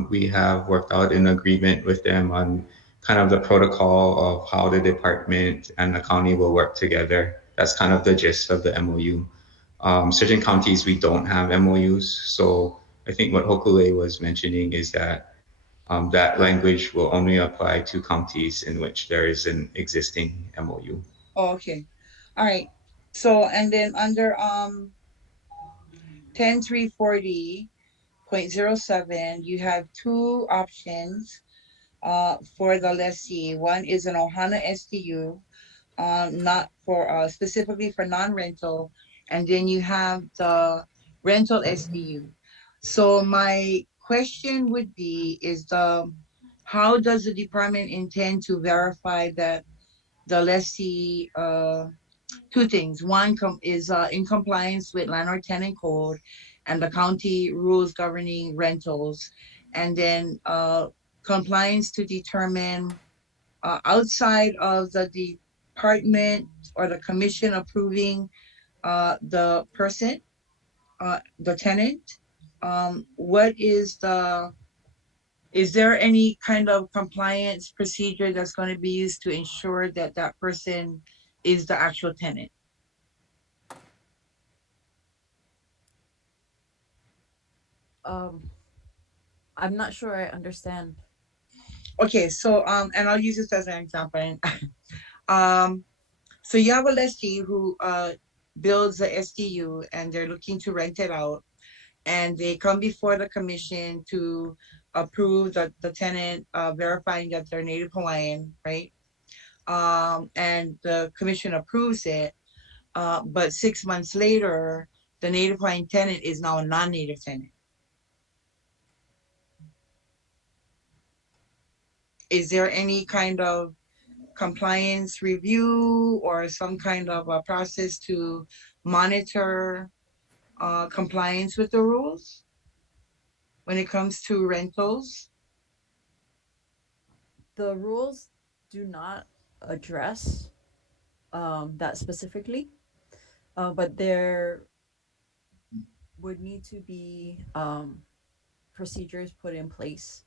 we have worked out an agreement with them on kind of the protocol of how the department and the county will work together. That's kind of the gist of the MOU. Certain counties, we don't have MOUs. So I think what Hokule was mentioning is that that language will only apply to counties in which there is an existing MOU. Oh, okay. All right. So, and then under 10340.07, you have two options for the lessee. One is an ohana STU, not for specifically for non-rental, and then you have the rental STU. So my question would be is how does the department intend to verify that the lessee two things. One is in compliance with landlord tenant code and the county rules governing rentals, and then compliance to determine outside of the department or the commission approving the person, the tenant. What is there any kind of compliance procedure that's going to be used to ensure that that person is the actual tenant? I'm not sure I understand. Okay, so and I'll use this as an example. So you have a lessee who builds a SDU and they're looking to rent it out, and they come before the commission to approve the tenant, verifying that they're Native Hawaiian, right? And the commission approves it, but 6 months later, the Native Hawaiian tenant is now a non-Native tenant. Is there any kind of compliance review or some kind of a process to monitor compliance with the rules when it comes to rentals? The rules do not address that specifically, but there would need to be procedures put in place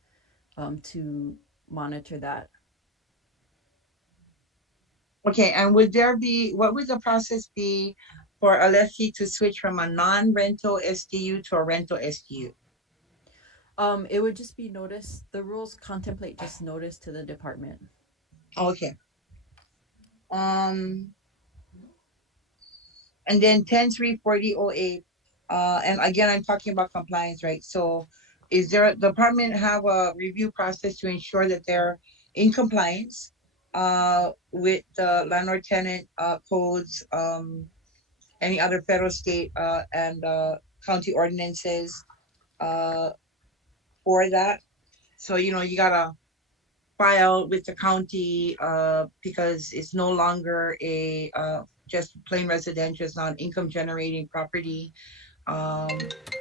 to monitor that. Okay, and what would the process be for a lessee to switch from a non-rental SDU to a rental SDU? It would just be notice. The rules contemplate just notice to the department. Okay. And then 1034008, and again, I'm talking about compliance, right? So is there, the department have a review process to ensure that they're in compliance with the landlord tenant codes, any other federal, state, and county ordinances for that? So, you know, you gotta file with the county because it's no longer a just plain residential, it's not an income generating property.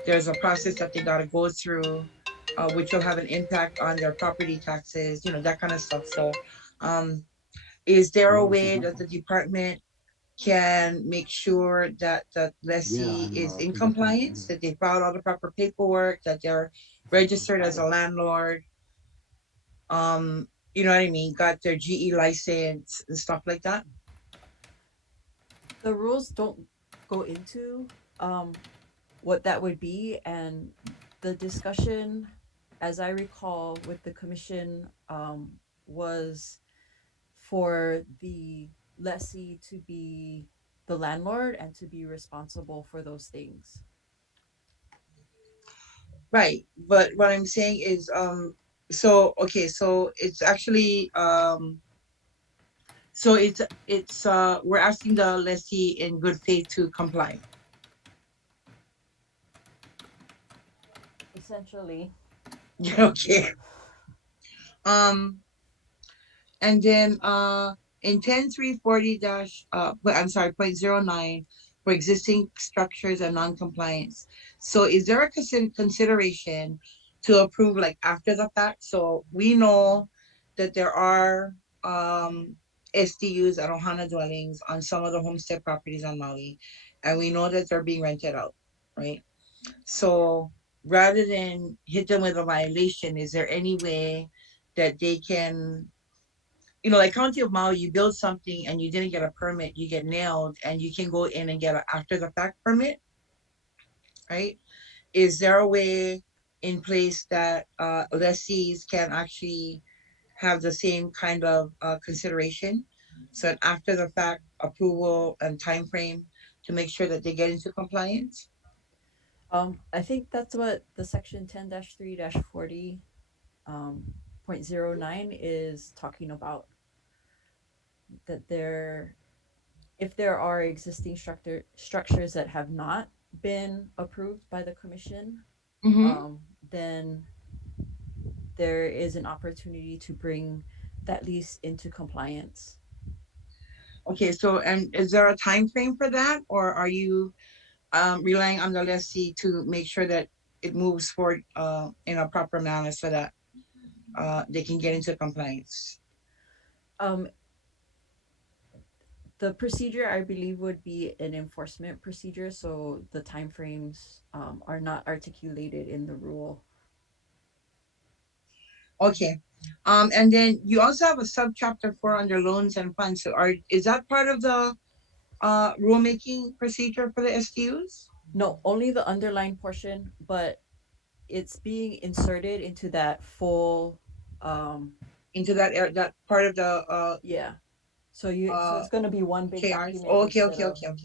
There's a process that they gotta go through, which will have an impact on their property taxes, you know, that kind of stuff. So is there a way that the department can make sure that the lessee is in compliance, that they filed all the proper paperwork, that they're registered as a landlord? You know what I mean? Got their GE license and stuff like that. The rules don't go into what that would be, and the discussion, as I recall, with the commission was for the lessee to be the landlord and to be responsible for those things. Right, but what I'm saying is so okay, so it's actually so it's we're asking the lessee in good faith to comply. Essentially. Okay. And then in 10340 I'm sorry, 0.09 for existing structures and non-compliance. So is there a consideration to approve like after the fact? So we know that there are SDUs at ohana dwellings on some of the homestead properties on Maui, and we know that they're being rented out, right? So rather than hit them with a violation, is there any way that they can, like County of Maui, you build something and you didn't get a permit, you get nailed, and you can go in and get an after the fact permit, right? Is there a way in place that lessees can actually have the same kind of consideration? So after the fact approval and time frame to make sure that they get into compliance? I think that's what the section 10-3-40 .09 is talking about, that if there are existing structures that have not been approved by the commission, then there is an opportunity to bring that lease into compliance. Okay, so and is there a time frame for that, or are you relying on the lessee to make sure that it moves forward in a proper manner so that they can get into compliance? The procedure, I believe, would be an enforcement procedure, so the timeframes are not articulated in the rule. Okay. And then you also have a subchapter 4 under loans and funds. So is that part of the rulemaking procedure for the SDUs? No, only the underlined portion, but it's being inserted into that full into that part of the yeah. So it's going to be one big document. Okay.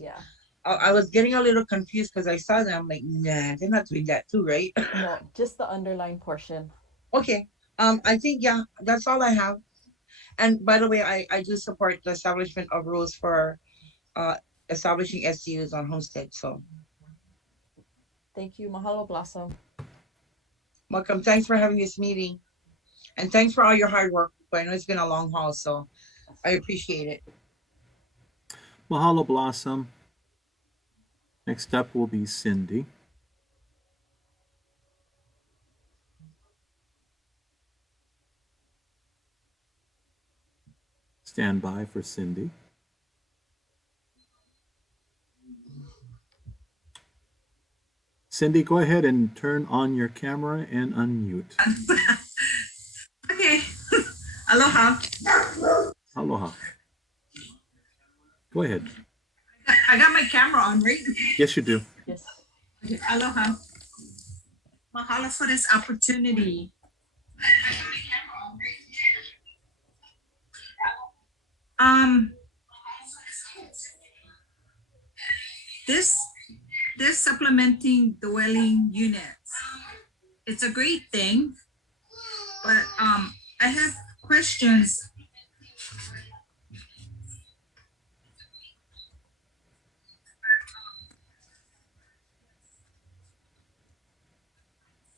Yeah. I was getting a little confused because I saw that. I'm like, nah, they're not doing that too, right? No, just the underlined portion. Okay. I think, yeah, that's all I have. And by the way, I do support the establishment of rules for establishing SDUs on homestead. So thank you. Mahalo, Blossom. Welcome. Thanks for having this meeting. And thanks for all your hard work. I know it's been a long haul, so I appreciate it. Mahalo, Blossom. Next up will be Cindy. Stand by for Cindy. Cindy, go ahead and turn on your camera and unmute. Okay. Aloha. Aloha. Go ahead. I got my camera on, right? Yes, you do. Yes. Okay. Aloha. Mahalo for this opportunity. This supplementing dwelling units, it's a great thing, but I have questions.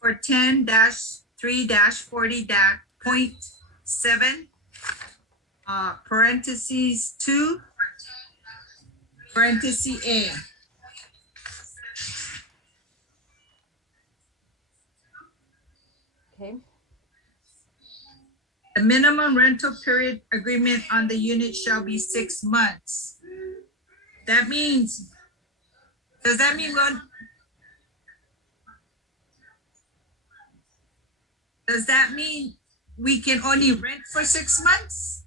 For 10-3-40.7, parentheses 2, parenthesis A. Okay. The minimum rental period agreement on the unit shall be 6 months. That means, does that mean what? Does that mean we can only rent for 6 months?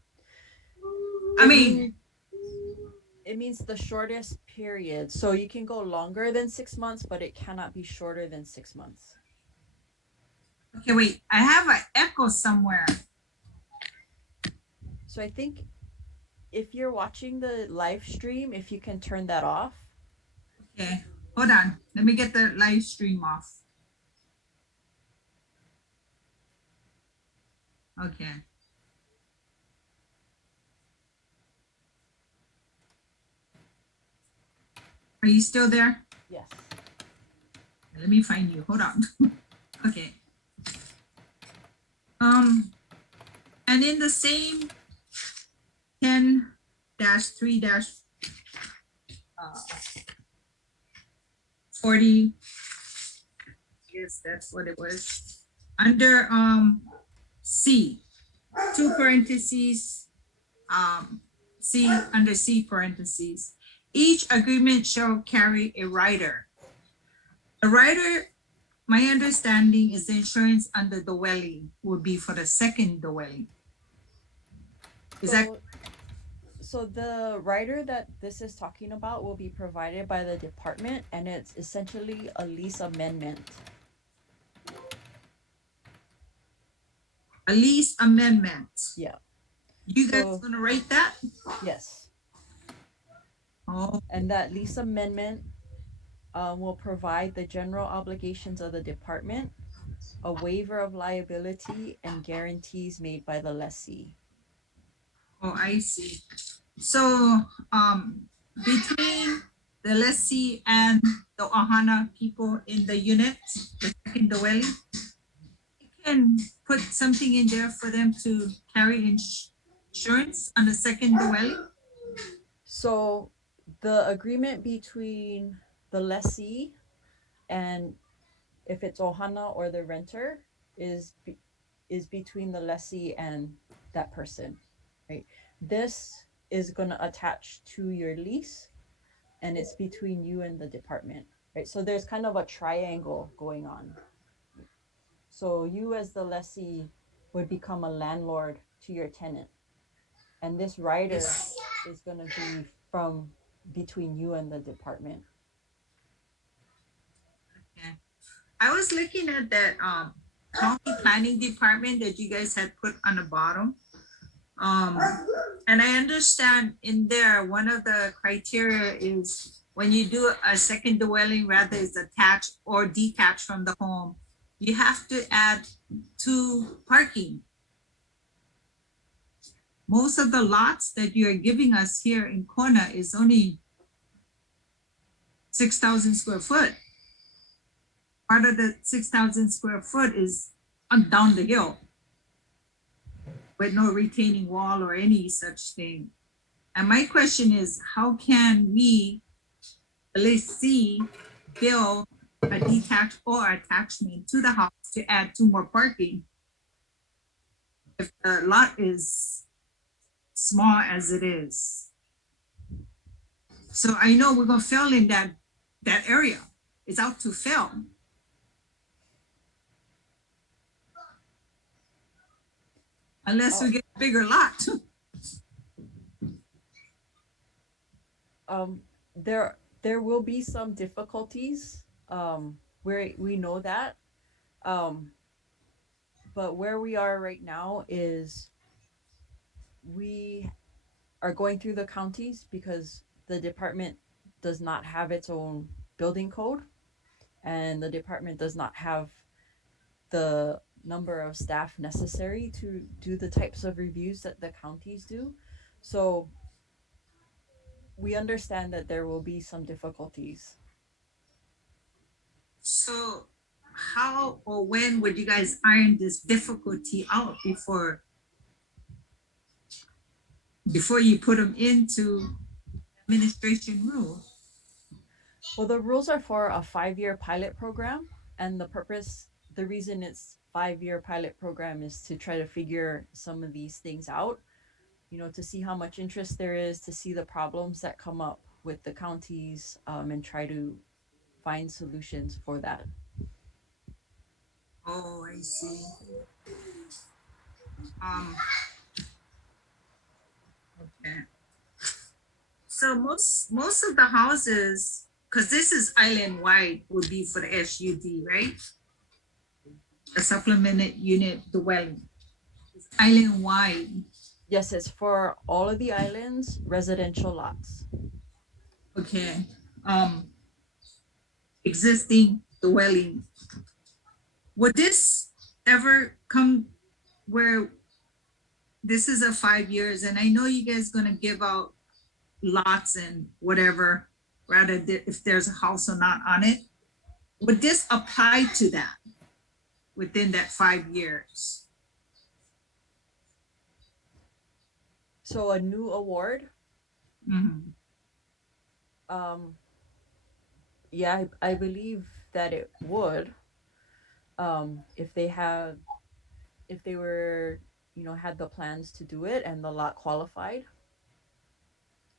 It means the shortest period. So you can go longer than 6 months, but it cannot be shorter than 6 months. Okay, wait, I have an echo somewhere. So I think if you're watching the live stream, if you can turn that off. Okay, hold on. Let me get the live stream off. Okay. Are you still there? Yes. Let me find you. Hold on. Okay. And in the same 10-3-40, yes, that's what it was. Under C, 2 parentheses, C, under C parentheses. Each agreement shall carry a rider. The rider, my understanding is the insurance under dwelling will be for the second dwelling. Is that So the rider that this is talking about will be provided by the department, and it's essentially a lease amendment. a lease amendment? Yeah. You guys So- gonna write that? Yes. Oh, And that lease amendment will provide the general obligations of the department, a waiver of liability, and guarantees made by the lessee. oh, I see. So, between the lessee and the ohana people in the unit, the second dwelling, you can put something in there for them to carry insurance on the second dwelling. So the agreement between the lessee and if it's ohana or the renter is between the lessee and that person, right? This is going to attach to your lease, and it's between you and the department, right? So there's kind of a triangle going on. So you as the lessee would become a landlord to your tenant, and this rider is going to be from between you and the department. Okay. I was looking at that county planning department that you guys had put on the bottom. And I understand in there, one of the criteria is when you do a second dwelling, rather it's attached or detached from the home, you have to add 2 parking. Most of the lots that you're giving us here in Kona is only 6,000 square foot. Part of the 6,000 square foot is on down the hill with no retaining wall or any such thing. And my question is, how can we, the lessee, build a detached or attachment to the house to add 2 more parking if the lot is small as it is? So I know we're gonna fail in that area. It's out to fail. Unless we get a bigger lot. There will be some difficulties. Where we know that. But where we are right now is we are going through the counties because the department does not have its own building code, and the department does not have the number of staff necessary to do the types of reviews that the counties do. So we understand that there will be some difficulties. So how or when would you guys iron this difficulty out before you put them into administration rule? Well, the rules are for a 5-year pilot program, and the reason it's 5-year pilot program is to try to figure some of these things out, to see how much interest there is, to see the problems that come up with the counties, and try to find solutions for that. Oh, I see. Okay. So most of the houses, because this is island wide, would be for the SUD, right? A supplemented unit dwelling. It's island wide. Yes, it's for all of the islands, residential lots. Okay. Existing dwelling. Would this ever come where this is a 5 years, and I know you guys gonna give out lots and whatever, rather if there's a house or not on it. Would this apply to that within that 5 years? So a new award. Mm-hmm. Yeah, I believe that it would. If they were, had the plans to do it and the lot qualified.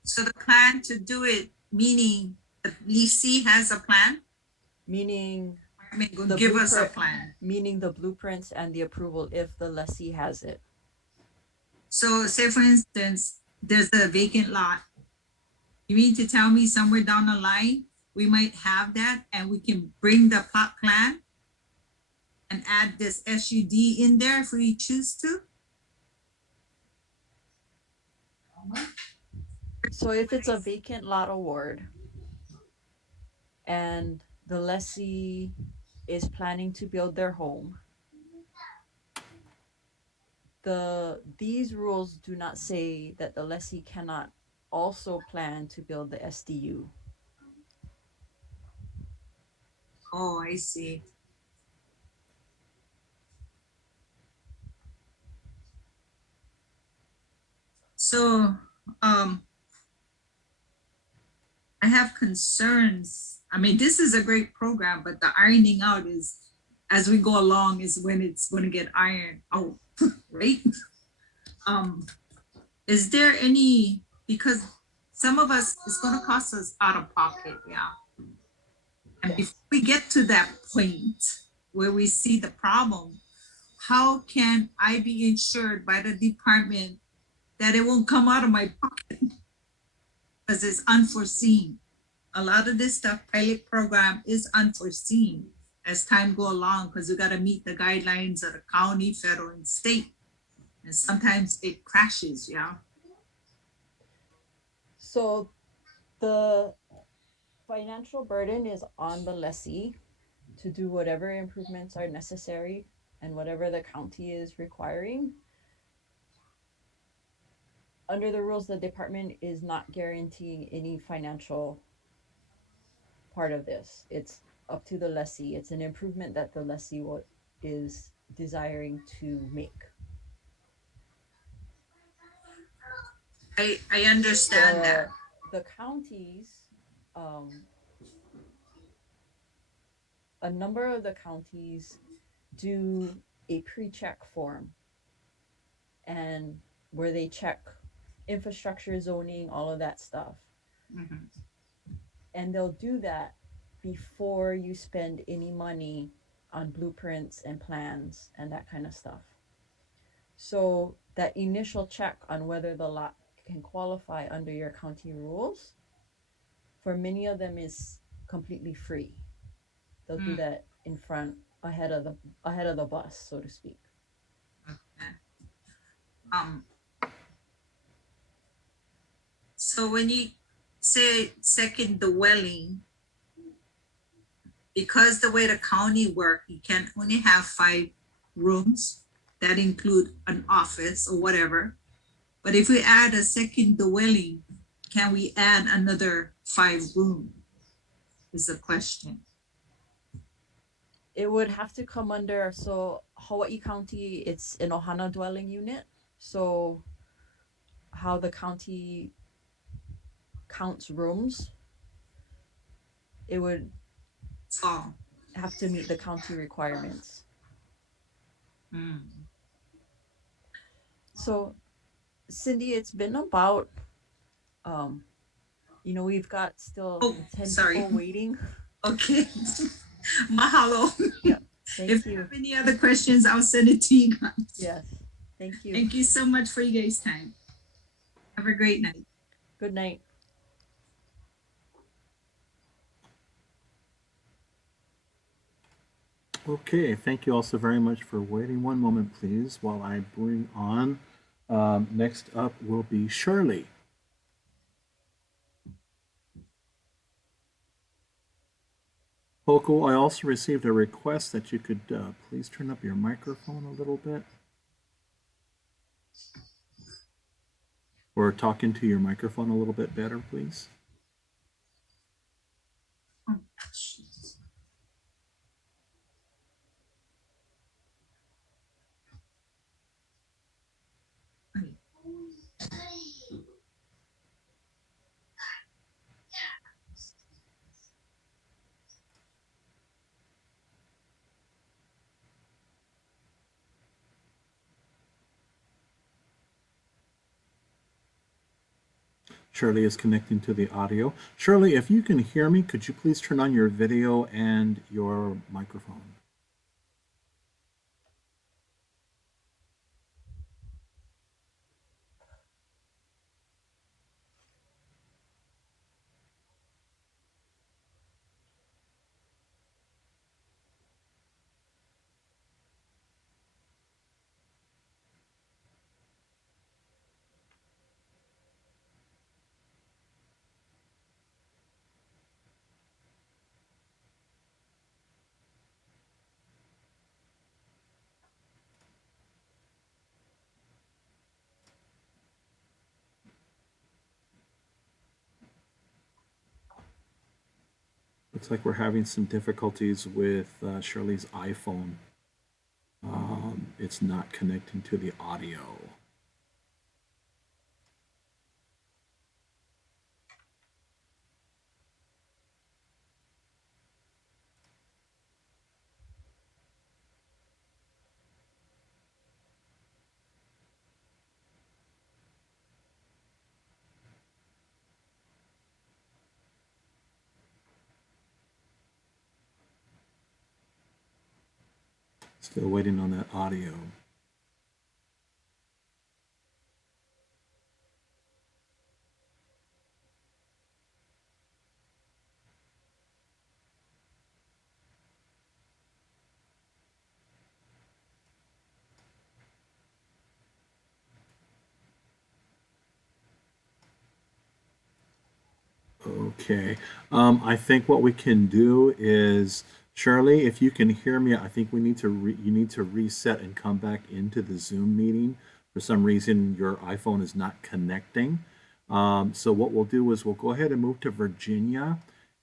So the plan to do it, meaning the lessee has a plan? Meaning I mean, the give us a blueprint- plan. meaning the blueprints and the approval if the lessee has it. So say for instance, there's a vacant lot. You mean to tell me somewhere down the line, we might have that and we can bring the plot plan and add this SUD in there if we choose to? So if it's a vacant lot award and the lessee is planning to build their home, these rules do not say that the lessee cannot also plan to build the SDU. Oh, I see. So, I have concerns. I mean, this is a great program, but the ironing out is as we go along is when it's going to get ironed out, right? Is there any, because some of us, it's going to cost us out of pocket, yeah. And if we get to that point where we see the problem, how can I be insured by the department that it won't come out of my pocket? Because it's unforeseen. A lot of this stuff, pilot program, is unforeseen as time go along because we got to meet the guidelines of the county, federal, and state. And sometimes it crashes, yeah. So the financial burden is on the lessee to do whatever improvements are necessary and whatever the county is requiring. Under the rules, the department is not guaranteeing any financial part of this. It's up to the lessee. It's an improvement that the lessee is desiring to make. I understand that. The counties, a number of the counties do a pre-check form, and where they check infrastructure, zoning, all of that stuff. Mhm. And they'll do that before you spend any money on blueprints and plans and that kind of stuff. So that initial check on whether the lot can qualify under your county rules, for many of them is completely free. They'll do that in front, ahead of the bus, so to speak. Okay. So when you say second dwelling, because the way the county work, you can only have 5 rooms that include an office or whatever. But if we add a second dwelling, can we add another 5 room? Is the question. It would have to come under, so Hawaii County, it's an ohana dwelling unit. So how the county counts rooms, it would have to meet the county requirements. So Cindy, it's been about we've got still 10 people waiting. Okay. Mahalo. Yeah. Thank you. If you have any other questions, I'll send it to you guys. Yes. Thank you. Thank you so much for you guys' time. Have a great night. Good night. Okay, thank you also very much for waiting. One moment, please, while I bring on. Next up will be Shirley. Hoku, I also received a request that you could please turn up your microphone a little bit. Or talk into your microphone a little bit better, please. Shirley is connecting to the audio. Shirley, if you can hear me, could you please turn on your video and your microphone? Looks like we're having some difficulties with Shirley's iPhone. It's not connecting to the audio. Still waiting on that audio. Okay. I think what we can do is, Shirley, if you can hear me, I think we need to you need to reset and come back into the Zoom meeting. For some reason, your iPhone is not connecting. So what we'll do is we'll go ahead and move to Virginia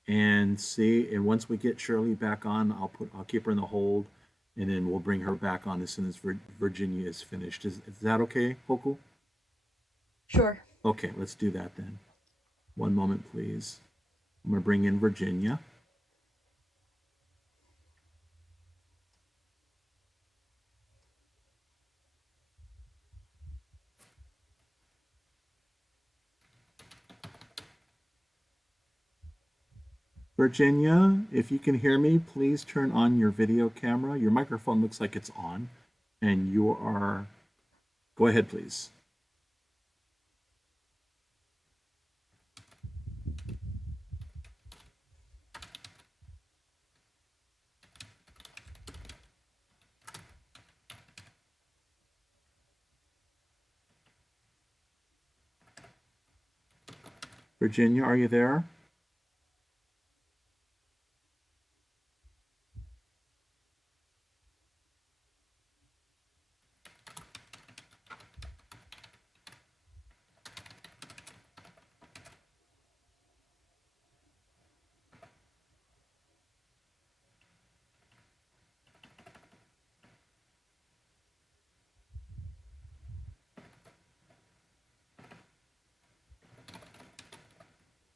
and see. And once we get Shirley back on, I'll keep her in the hold, and then we'll bring her back on as soon as Virginia is finished. Is that okay, Hoku? Sure. Okay, let's do that then. One moment, please. I'm going to bring in Virginia. Virginia, if you can hear me, please turn on your video camera. Your microphone looks like it's on, and you are... Go ahead, please. Virginia, are you there?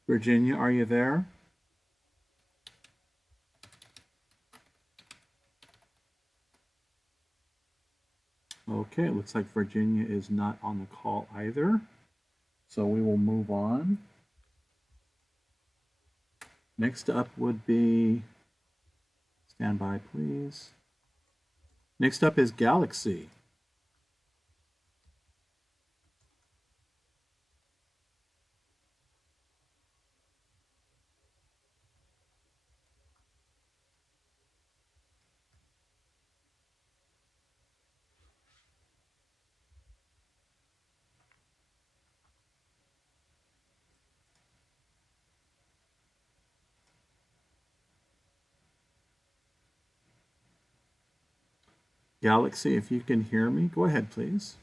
Virginia, are you there? Okay, it looks like Virginia is not on the call either. So we will move on. Next up would be, stand by please. Next up is Galaxy. Galaxy, if you can hear me, go ahead, please.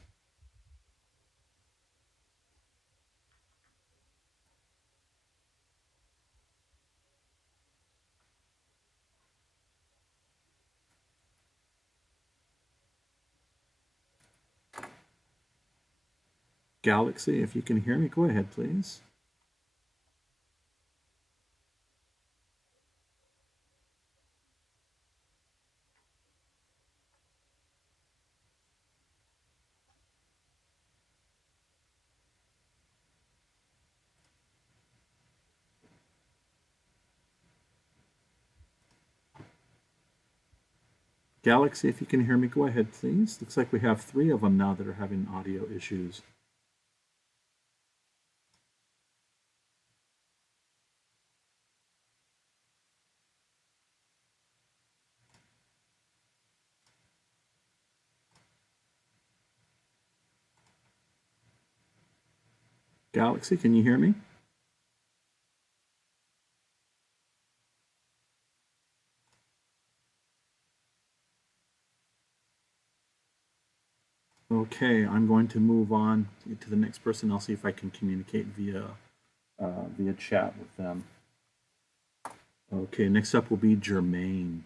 Galaxy, if you can hear me, go ahead, please. Galaxy, if you can hear me, go ahead, please. Looks like we have 3 of them now that are having audio issues. Galaxy, can you hear me? Okay, I'm going to move on to the next person. I'll see if I can communicate via chat with them. Okay, next up will be Jermaine.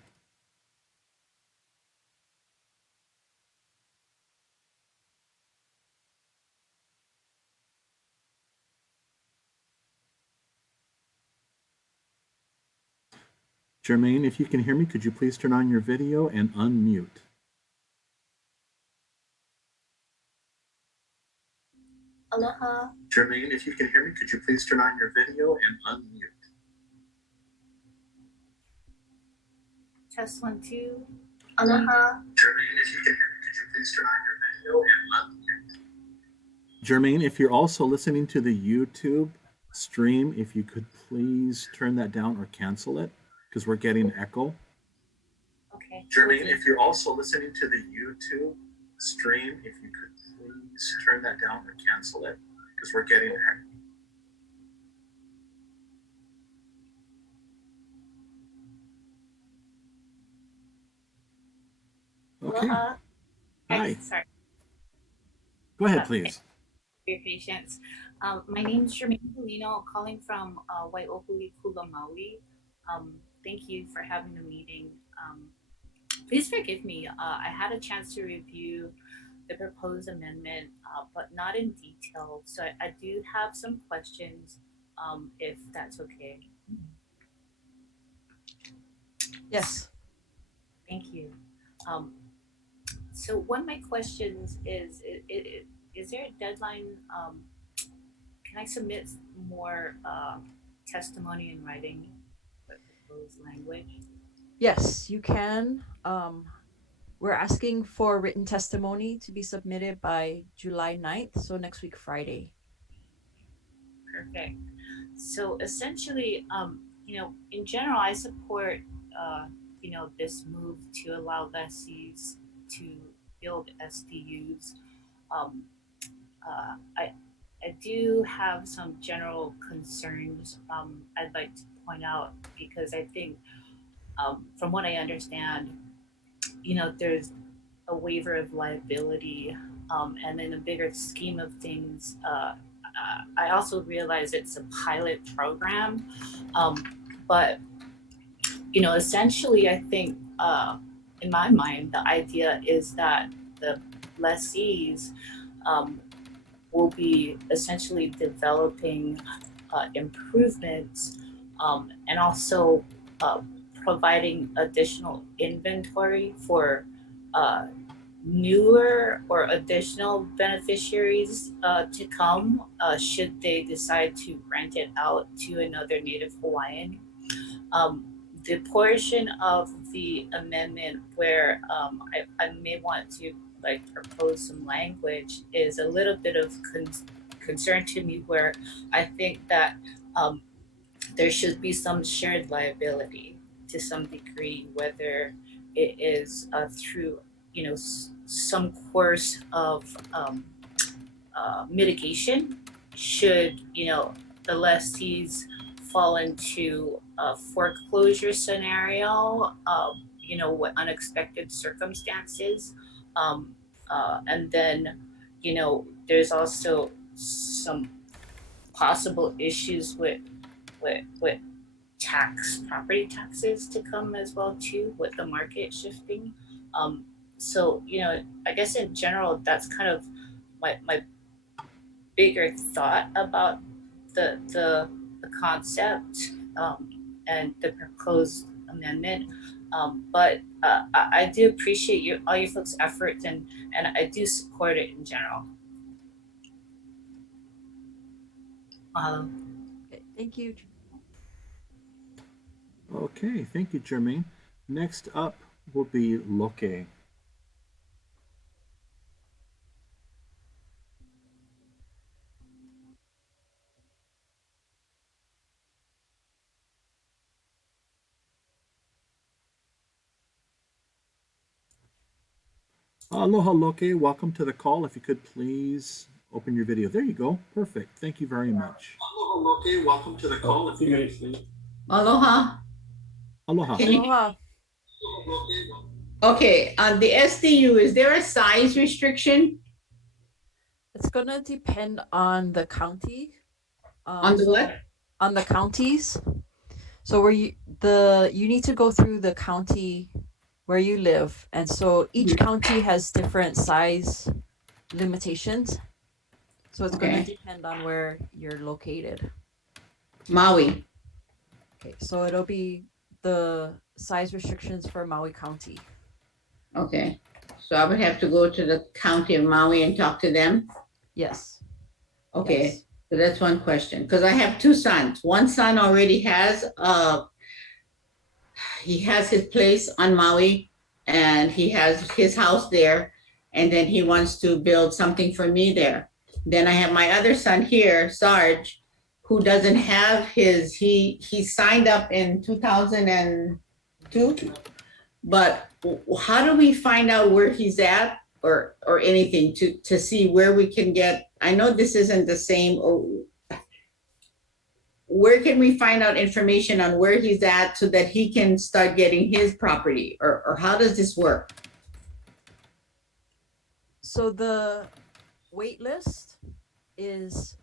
Jermaine, if you can hear me, could you please turn on your video and unmute? Aloha. Jermaine, if you can hear me, could you please turn on your video and unmute? Test 1, 2. Aloha. Jermaine, if you can hear me, could you please turn on your video and unmute? Jermaine, if you're also listening to the YouTube stream, if you could please turn that down or cancel it, because we're getting echo. Okay. Jermaine, if you're also listening to the YouTube stream, if you could please turn that down or cancel it, because we're getting echo. Okay. Aloha. Hi. Sorry. Go ahead, please. For your patience. My name is Jermaine Polino, calling from Waiokuli, Kula, Maui. Thank you for having the meeting. Please forgive me. I had a chance to review the proposed amendment, but not in detail. So I do have some questions, if that's okay. Yes. Thank you. So one of my questions is there a deadline? Can I submit more testimony in writing for proposed language? Yes, you can. We're asking for written testimony to be submitted by July 9th, so next week, Friday. Perfect. So essentially, in general, I support, this move to allow lessees to build SDUs. I do have some general concerns I'd like to point out because I think, from what I understand, there's a waiver of liability, and in a bigger scheme of things, I also realize it's a pilot program, but essentially, I think, in my mind, the idea is that the lessees will be essentially developing improvements, and also providing additional inventory for newer or additional beneficiaries to come, should they decide to rent it out to another Native Hawaiian. The portion of the amendment where I may want to propose some language is a little bit of concern to me, where I think that there should be some shared liability to some degree, whether it is through some course of mitigation should the lessees fall into a foreclosure scenario, with unexpected circumstances, and then there's also some possible issues with property taxes to come as well too, with the market shifting. So I guess in general that's kind of my bigger thought about the concept, and the proposed amendment. But I do appreciate all your folks' efforts, and I do support it in general. Okay, thank you. Okay, thank you, Jermaine. Next up will be loke. Aloha Loke, welcome to the call. If you could please open your video. There you go. Perfect. Thank you very much. Aloha Loke, welcome to the call. Aloha. Aloha. Can you, Aloha. okay, on the SDU, is there a size restriction? It's gonna depend on the county. On the what? On the counties. So where you need to go through the county where you live, and so each county has different size limitations. So it's gonna depend on where you're located. Maui. Okay, so it'll be the size restrictions for Maui County. Okay, so I would have to go to the county of Maui and talk to them? Yes. Okay, Yes. so that's one question, because I have two sons. One son already has he has his place on Maui and he has his house there, and then he wants to build something for me there. Then I have my other son here, Sarge, who doesn't have his, he signed up in 2002, but how do we find out where he's at or anything to see where we can get, I know this isn't the same, or where can we find out information on where he's at so that he can start getting his property, or how does this work? So the wait list is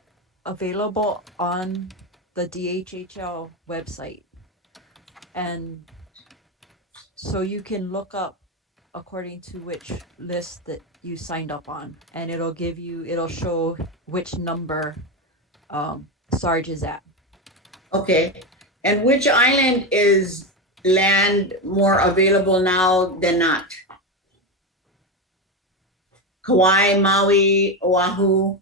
available on the DHHL website. And so you can look up according to which list that you signed up on, and it'll show which number Sarge is at. Okay, and which island is land more available now than not? Kauai, Maui, Oahu?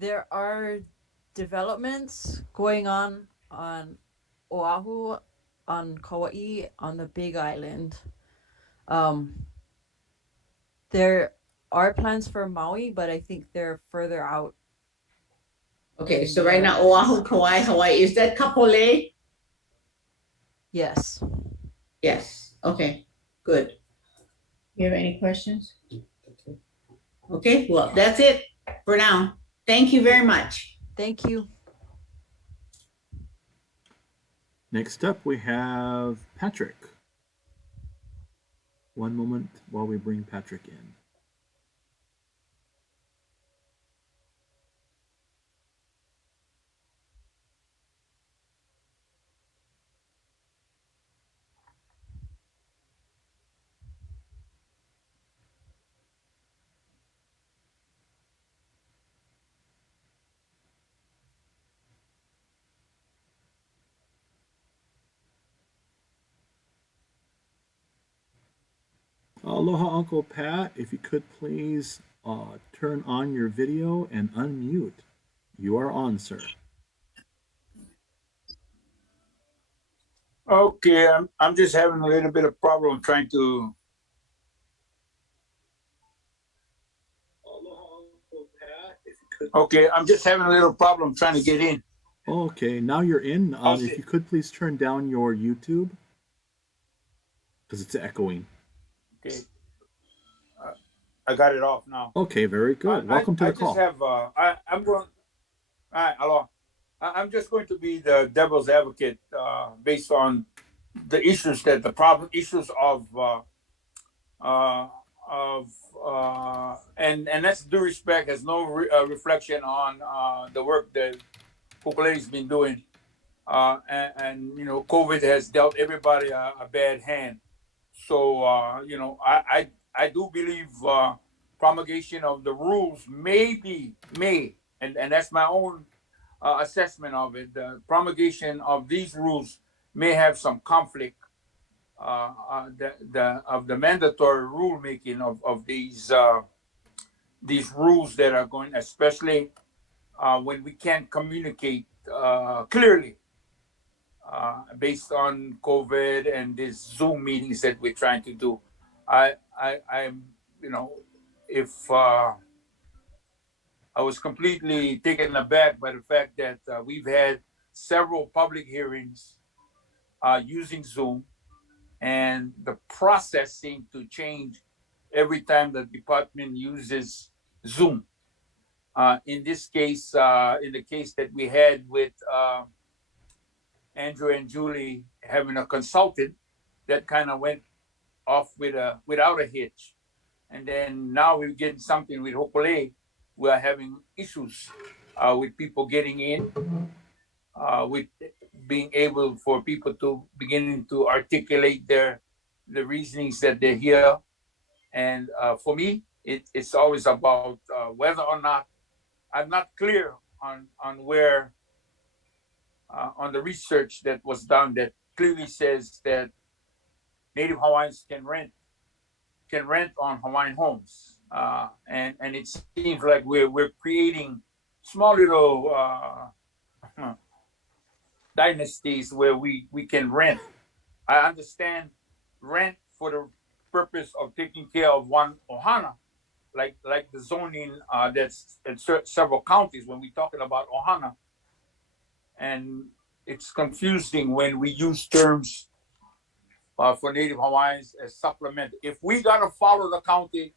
There are developments going on Oahu, on Kauai, on the Big Island. There are plans for Maui, but I think they're further out. Okay, so right now Oahu, Kauai, Hawaii, is that Kapolei? Yes. Yes, okay, good. You have any questions? Okay, well, that's it for now. Thank you very much. Thank you. Next up, we have Patrick. One moment while we bring Patrick in. Aloha, Uncle Pat. If you could please turn on your video and unmute. You are on, sir. Okay, I'm just having a little bit of problem trying to. Okay, I'm just having a little problem trying to get in. Okay, now you're in. If you could please turn down your YouTube because it's echoing. Okay, I got it off now. Okay, very good. Welcome to the call. I just have. I'm going. All right, hello. I'm just going to be the devil's advocate based on the issues that issues of and that's due respect, has no reflection on the work that Hokulei's been doing, and you know, COVID has dealt everybody a bad hand. So you know, I do believe promulgation of the rules may, and that's my own assessment of it. The promulgation of these rules may have some conflict of the mandatory rulemaking of these rules that are going, especially when we can't communicate clearly based on COVID and these Zoom meetings that we're trying to do. I'm, you know, if I was completely taken aback by the fact that we've had several public hearings using Zoom, and the process seemed to change every time the department uses Zoom. In this case, in the case that we had with Andrew and Julie having a consultant, that kind of went off without a hitch. And then now we're getting something with Hopole. We are having issues with people getting in, with being able for people to beginning to articulate the reasonings that they hear. And for me, it's always about whether or not I'm not clear on where on the research that was done that clearly says that Native Hawaiians can rent on Hawaiian homes, and it seems like we're creating small little dynasties where we can rent. I understand rent for the purpose of taking care of one ohana, like the zoning that's in several counties when we're talking about ohana. And it's confusing when we use terms for Native Hawaiians as supplemental. If we gotta follow the county,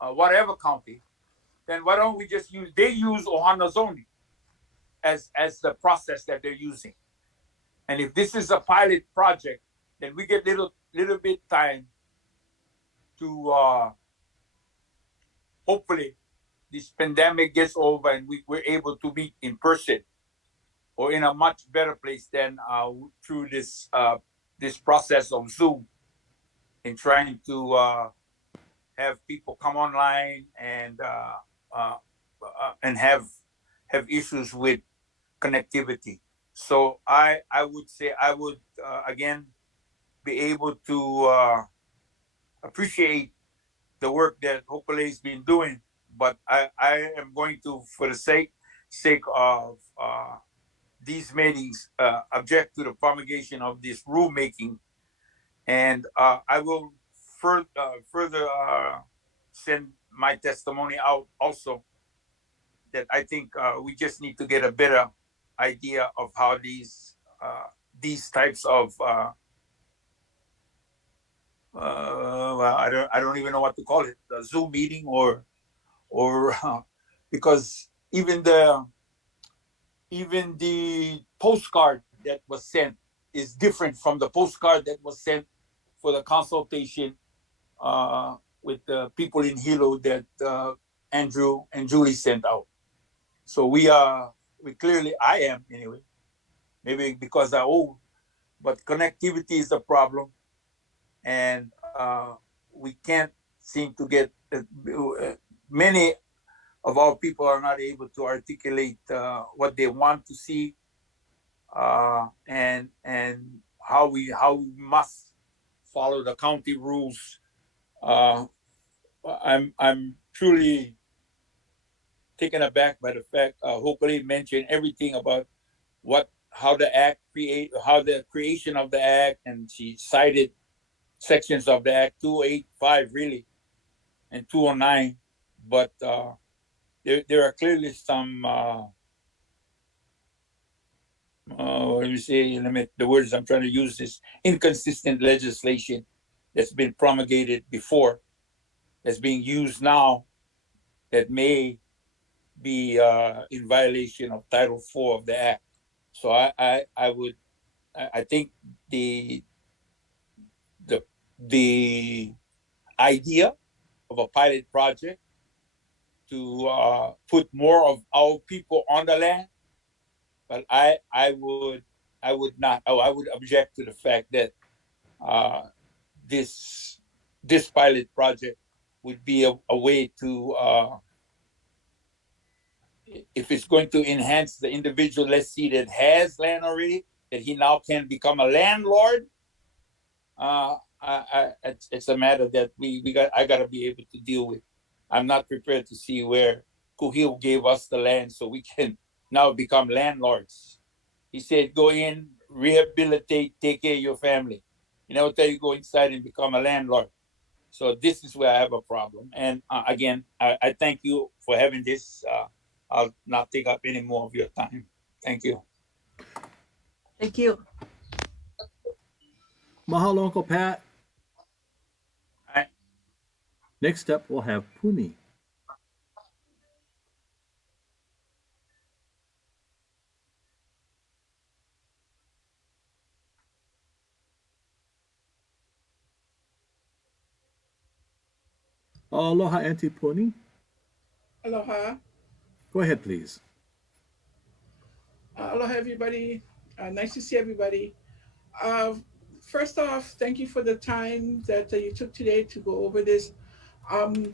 whatever county, then why don't we just they use ohana zoning as the process that they're using. And if this is a pilot project, then we get little bit time to hopefully this pandemic gets over and we're able to meet in person or in a much better place than through this process of Zoom, in trying to have people come online and have issues with connectivity. So I would say I would again be able to appreciate the work that Hopale has been doing, but I am going to, for the sake of these meetings, object to the promulgation of this rulemaking, and I will further send my testimony out also, that I think we just need to get a better idea of how these types of well, I don't even know what to call it, a Zoom meeting or because even the postcard that was sent is different from the postcard that was sent for the consultation with the people in Hilo that Andrew and Julie sent out. So we clearly, I am anyway, maybe because I'm old, but connectivity is a problem. And we can't seem to get, many of our people are not able to articulate what they want to see and how we must follow the county rules. I'm truly taken aback by the fact Hopale mentioned everything about how the creation of the act, and she cited sections of the act 285 really and 209, but there are clearly some let me say, the words I'm trying to use is inconsistent legislation that's been promulgated before, that's being used now, that may be in violation of Title IV of the Act. So I think the idea of a pilot project to put more of our people on the land, but I would object to the fact that this pilot project would be a way to if it's going to enhance the individual lessee that has land already, that he now can become a landlord. It's a matter that I gotta be able to deal with. I'm not prepared to see where Kuhil gave us the land so we can now become landlords. He said, go in, rehabilitate, take care of your family. You never tell you go inside and become a landlord. So this is where I have a problem. And again, I thank you for having this. I'll not take up any more of your time. Thank you. Thank you. Mahalo, Uncle Pat. All right. Next up, we'll have Puni. Aloha, Auntie Puni. Aloha. Go ahead, please. Aloha, everybody. Nice to see everybody. First off, thank you for the time that you took today to go over this.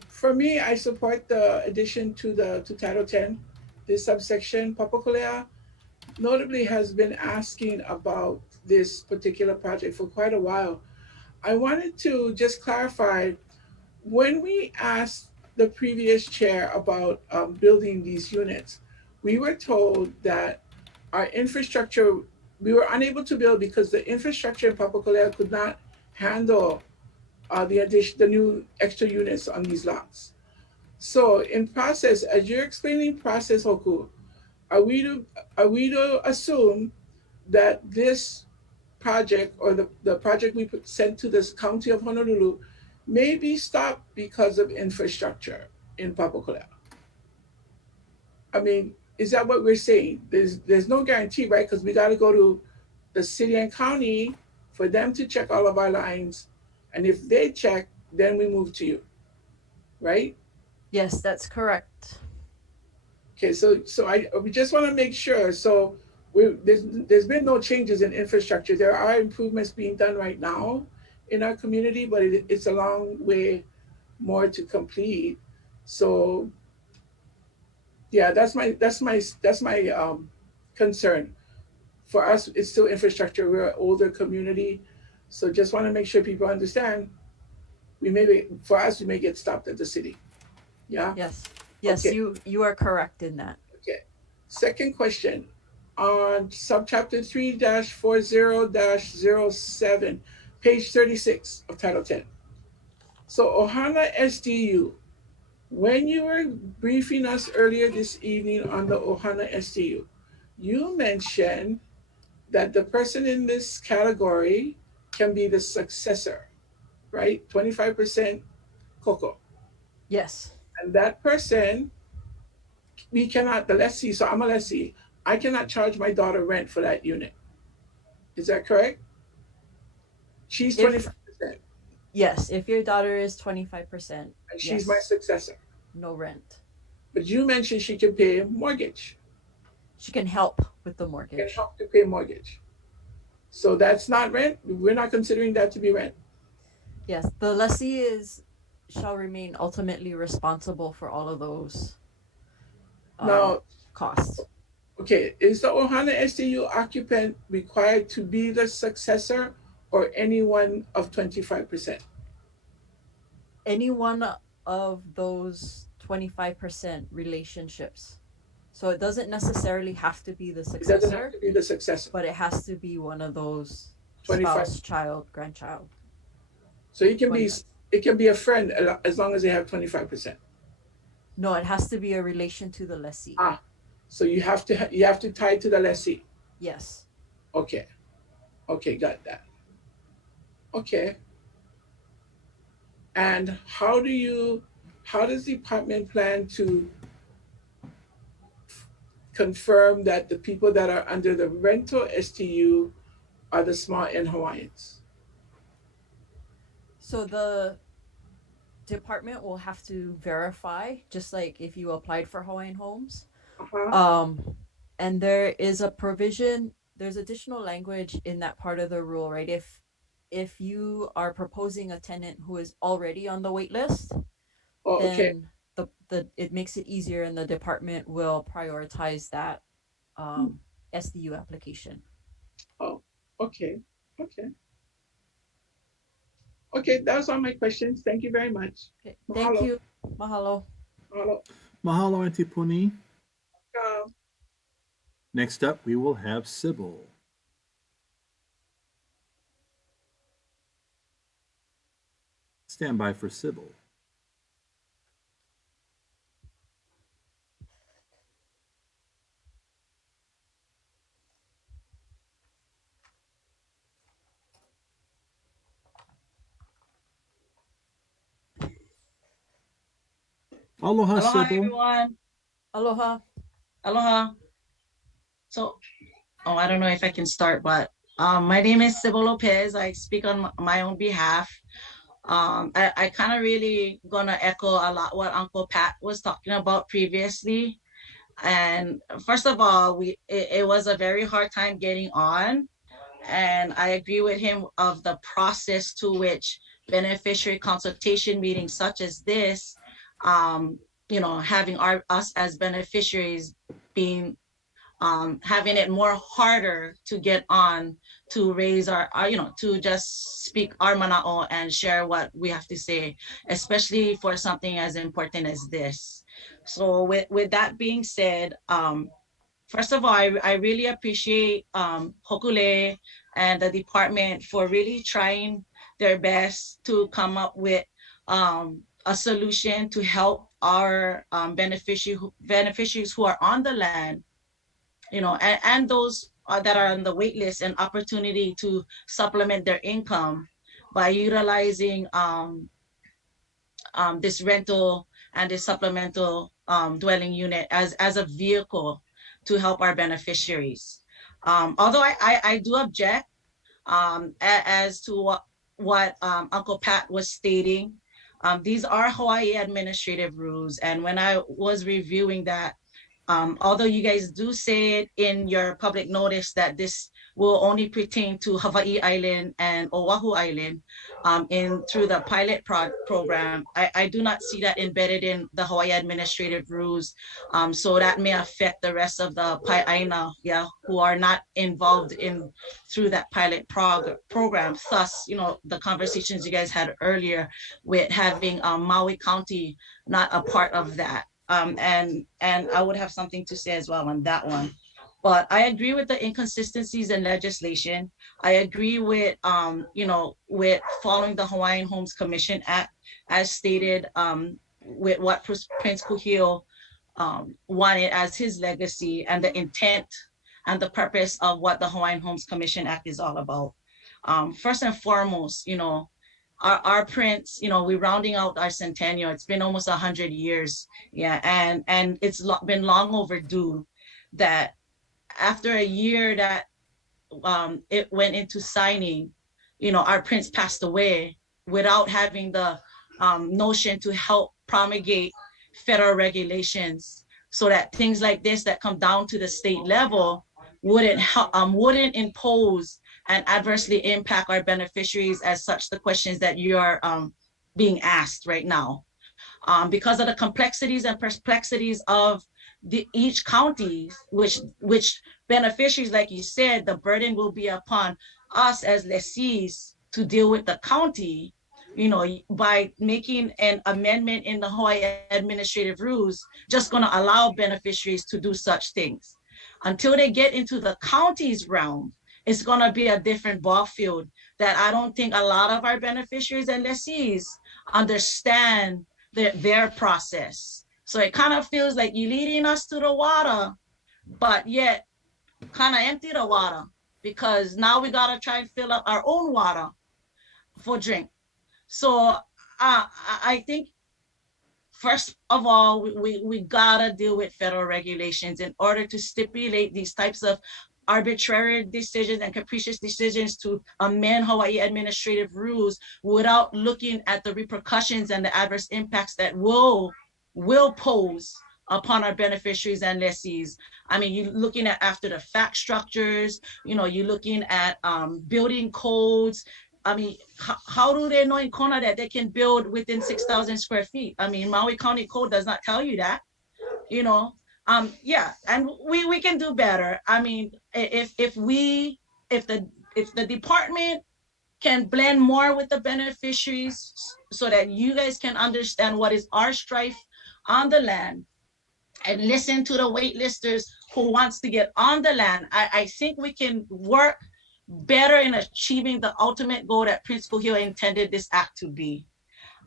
For me, I support the addition to Title 10. This subsection, Papakolea, notably has been asking about this particular project for quite a while. I wanted to just clarify, when we asked the previous chair about building these units, we were told that our infrastructure, we were unable to build because the infrastructure in Papakolea could not handle the new extra units on these lots. So in process, as you're explaining process, Hoku, are we to assume that this project or the project we sent to this county of Honolulu may be stopped because of infrastructure in Papakolea? I mean, is that what we're saying? There's no guarantee, right? Because we got to go to the city and county for them to check all of our lines. And if they check, then we move to you, right? Yes, that's correct. Okay, so we just want to make sure. So there's been no changes in infrastructure. There are improvements being done right now in our community, but it's a long way more to complete. So yeah, that's my concern. For us, it's still infrastructure. We're an older community, so just want to make sure people understand. We may get stopped at the city. Yeah. Yes. Okay. You are correct in that. Okay. Second question, on subchapter 3-40-07, page 36 of Title 10. So ohana SDU, when you were briefing us earlier this evening on the ohana SDU, you mentioned that the person in this category can be the successor, right? 25% Coco. Yes. And that person, we cannot, the lessee, so I'm a lessee, I cannot charge my daughter rent for that unit. Is that correct? She's 25%. Yes, if your daughter is 25%. And she's my successor. No rent. But you mentioned she can pay a mortgage. She can help with the mortgage. Can help to pay mortgage. So that's not rent? We're not considering that to be rent? Yes, the lessee shall remain ultimately responsible for all of those costs. Okay, is the ohana SDU occupant required to be the successor or anyone of 25%? Any one of those 25% relationships. So it doesn't necessarily have to be the successor. It doesn't have to be the successor. But it has to be one of those 25. spouse, child, grandchild. So it can be a friend as long as they have 25%. No, it has to be a relation to the lessee. So you have to tie to the lessee. Yes. Okay, got that. Okay. And how does the department plan to confirm that the people that are under the rental STU are the small N Hawaiians? So the department will have to verify, just like if you applied for Hawaiian homes. And there is a provision, there's additional language in that part of the rule, right? If you are proposing a tenant who is already on the wait list, then it makes it easier and the department will prioritize that SDU application. Oh, okay. Okay, that was all my questions. Thank you very much. Okay. Thank you. Mahalo. Mahalo, Auntie Puni. Next up, we will have Sybil. Stand by for Sybil. Aloha, Aloha, Sybil. everyone. Aloha. Aloha. So, I don't know if I can start, but my name is Sybil Lopez. I speak on my own behalf. I kind of really gonna echo a lot what Uncle Pat was talking about previously. And first of all, it was a very hard time getting on. And I agree with him of the process to which beneficiary consultation meetings such as this, having us as beneficiaries being having it more harder to get on to raise our to just speak our mana'o and share what we have to say, especially for something as important as this. So with that being said, first of all, I really appreciate Hokule and the department for really trying their best to come up with a solution to help our beneficiaries who are on the land, and those that are on the wait list, an opportunity to supplement their income by utilizing this rental and this supplemental dwelling unit as a vehicle to help our beneficiaries. Although I do object as to what Uncle Pat was stating. These are Hawaii administrative rules, and when I was reviewing that, although you guys do say it in your public notice that this will only pertain to Hawaii Island and Oahu Island through the pilot program, I do not see that embedded in the Hawaii administrative rules. So that may affect the rest of the Pai'aina, who are not involved through that pilot program. Thus, the conversations you guys had earlier with having Maui County not a part of that. And I would have something to say as well on that one. But I agree with the inconsistencies in legislation. I agree with, with following the Hawaiian Homes Commission Act as stated, with what Prince Kuhio wanted as his legacy and the intent and the purpose of what the Hawaiian Homes Commission Act is all about. First and foremost, our prince, we're rounding out our centennial. It's been almost 100 years. And it's been long overdue that after a year that it went into signing, our prince passed away without having the notion to help promulgate federal regulations so that things like this that come down to the state level wouldn't impose and adversely impact our beneficiaries as such the questions that you are being asked right now. Because of the complexities and perplexities of each county, which beneficiaries, like you said, the burden will be upon us as lessees to deal with the county, by making an amendment in the Hawaii administrative rules, just going to allow beneficiaries to do such things. Until they get into the county's realm, it's going to be a different ball field that I don't think a lot of our beneficiaries and lessees understand their process. So it kind of feels like you're leading us to the water, but yet kind of empty the water, because now we got to try and fill up our own water for drink. So I think, first of all, we gotta deal with federal regulations in order to stipulate these types of arbitrary decisions and capricious decisions to amend Hawaii administrative rules without looking at the repercussions and the adverse impacts that will pose upon our beneficiaries and lessees. I mean, you're looking at after the fact structures, you're looking at building codes. I mean, how do they know in Kona that they can build within 6,000 square feet? I mean, Maui County Code does not tell you that, and we can do better. I mean, if the department can blend more with the beneficiaries so that you guys can understand what is our strife on the land and listen to the waitlisters who wants to get on the land, I think we can work better in achieving the ultimate goal that Prince Kuhio intended this act to be.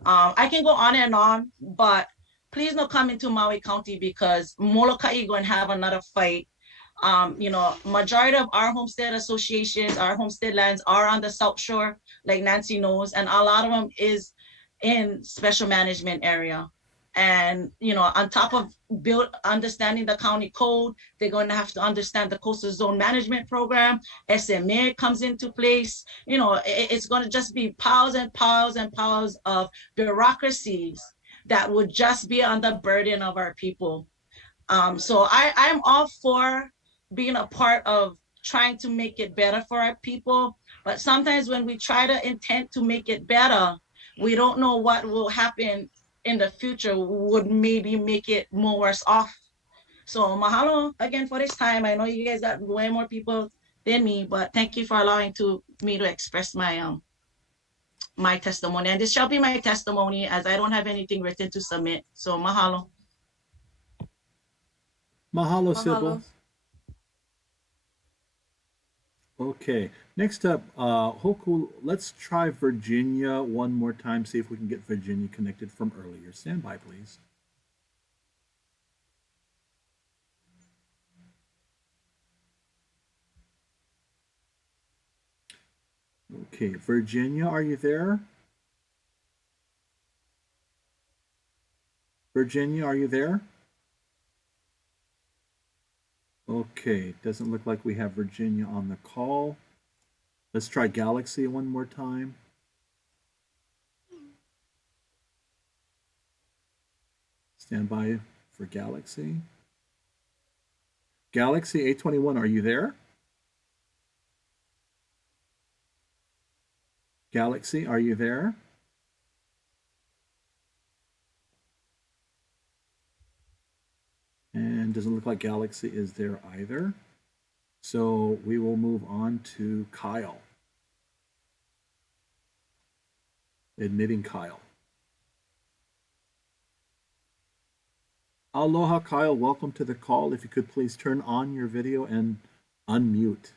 I can go on and on, but please don't come into Maui County because Molokai going to have another fight. Majority of our homestead associations, our homestead lands are on the South Shore, like Nancy knows, and a lot of them is in special management area. And on top of understanding the county code, they're going to have to understand the coastal zone management program. SMA comes into place. It's going to just be piles and piles and piles of bureaucracies that would just be on the burden of our people. So I'm all for being a part of trying to make it better for our people. But sometimes when we try to intend to make it better, we don't know what will happen in the future would maybe make it more worse off. So mahalo again for this time. I know you guys got way more people than me, but thank you for allowing me to express my testimony. And this shall be my testimony as I don't have anything written to submit. So mahalo. Mahalo, Sybil. Okay, next up, Hoku, let's try Virginia one more time, see if we can get Virginia connected from earlier. Stand by, please. Okay, Virginia, are you there? Virginia, are you there? Okay, doesn't look like we have Virginia on the call. Let's try Galaxy one more time. Stand by for Galaxy. Galaxy 821, are you there? Galaxy, are you there? And doesn't look like Galaxy is there either. So we will move on to Kyle. Admitting Kyle. Aloha, Kyle. Welcome to the call. If you could please turn on your video and unmute.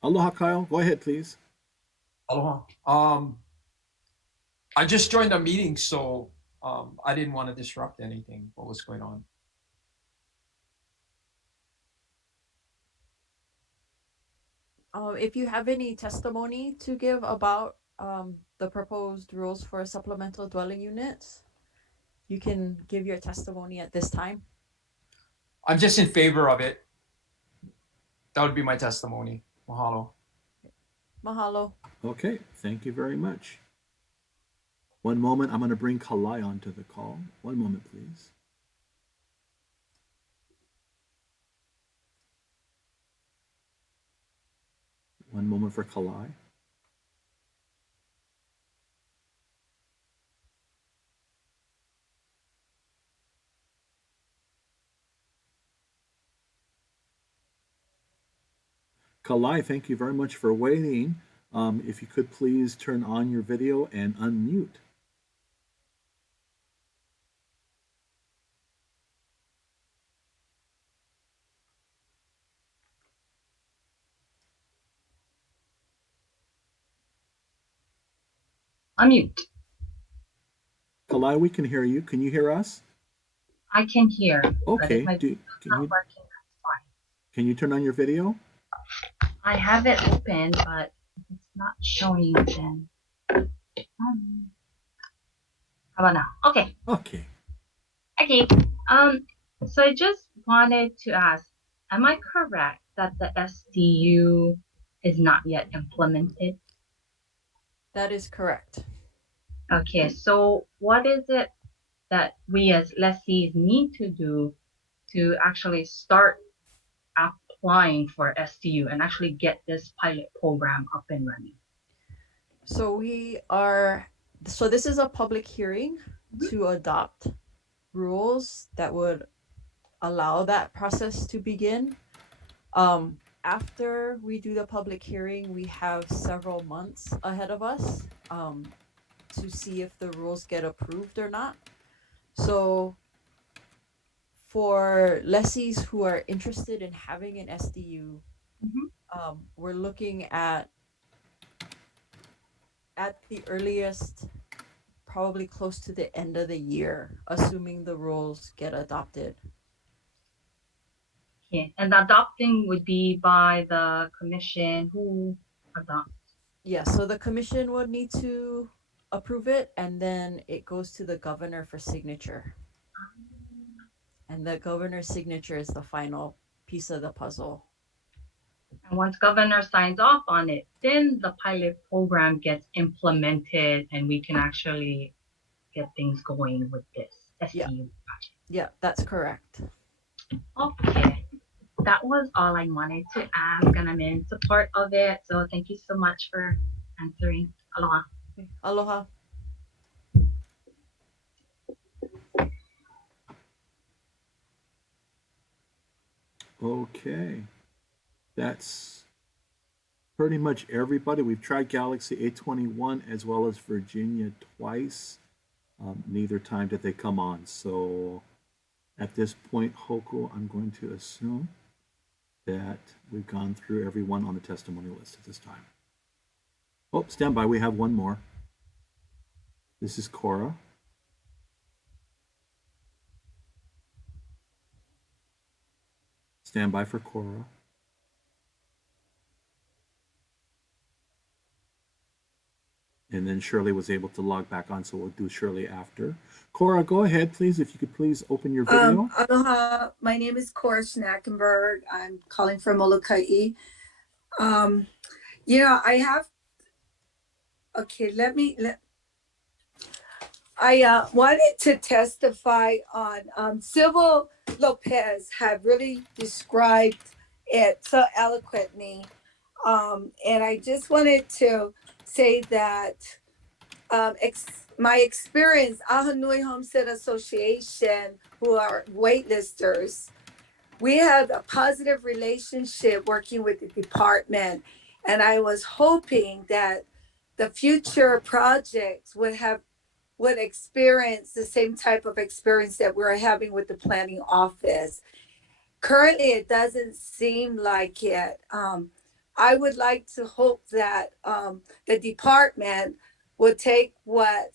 Aloha, Kyle. Go ahead, please. Aloha. I just joined the meeting, so I didn't want to disrupt anything. What was going on? If you have any testimony to give about the proposed rules for supplemental dwelling units, you can give your testimony at this time. I'm just in favor of it. That would be my testimony. Mahalo. Mahalo. Okay, thank you very much. One moment, I'm going to bring Kalai onto the call. One moment, please. One moment for Kalai. Kalai, thank you very much for waiting. If you could please turn on your video and unmute. Unmute. Kalai, we can hear you. Can you hear us? I can hear. Okay. Can you turn on your video? I have it open, but it's not showing then. How about now? Okay. Okay. Okay. So I just wanted to ask, am I correct that the SDU is not yet implemented? That is correct. Okay, so what is it that we as lessees need to do to actually start applying for SDU and actually get this pilot program up and running? So this is a public hearing to adopt rules that would allow that process to begin. After we do the public hearing, we have several months ahead of us to see if the rules get approved or not. So for lessees who are interested in having an SDU, we're looking at the earliest, probably close to the end of the year, assuming the rules get adopted. Okay. And the adopting would be by the commission who adopts. Yeah, so the commission would need to approve it, and then it goes to the governor for signature. And the governor's signature is the final piece of the puzzle. And once governor signs off on it, then the pilot program gets implemented and we can actually get things going with this SDU project. Yeah, that's correct. Okay. That was all I wanted to ask, and I'm in support of it. So thank you so much for answering. Aloha. Aloha. Okay. That's pretty much everybody. We've tried Galaxy A21 as well as Virginia twice. Neither time did they come on. So at this point, Hoku, I'm going to assume that we've gone through everyone on the testimony list at this time. Oh, stand by. We have one more. This is Cora. Stand by for Cora. And then Shirley was able to log back on, so we'll do Shirley after. Cora, go ahead, please. If you could please open your video. Aloha, my name is Cora Schnackenberg. I'm calling from Molokai. I have, okay, I wanted to testify on Civil Lopez had really described it so eloquently. And I just wanted to say that my experience, Ahanui Homestead Association, who are waitlisters, we have a positive relationship working with the department. And I was hoping that the future projects would experience the same type of experience that we're having with the planning office. Currently, it doesn't seem like it. I would like to hope that the department would take what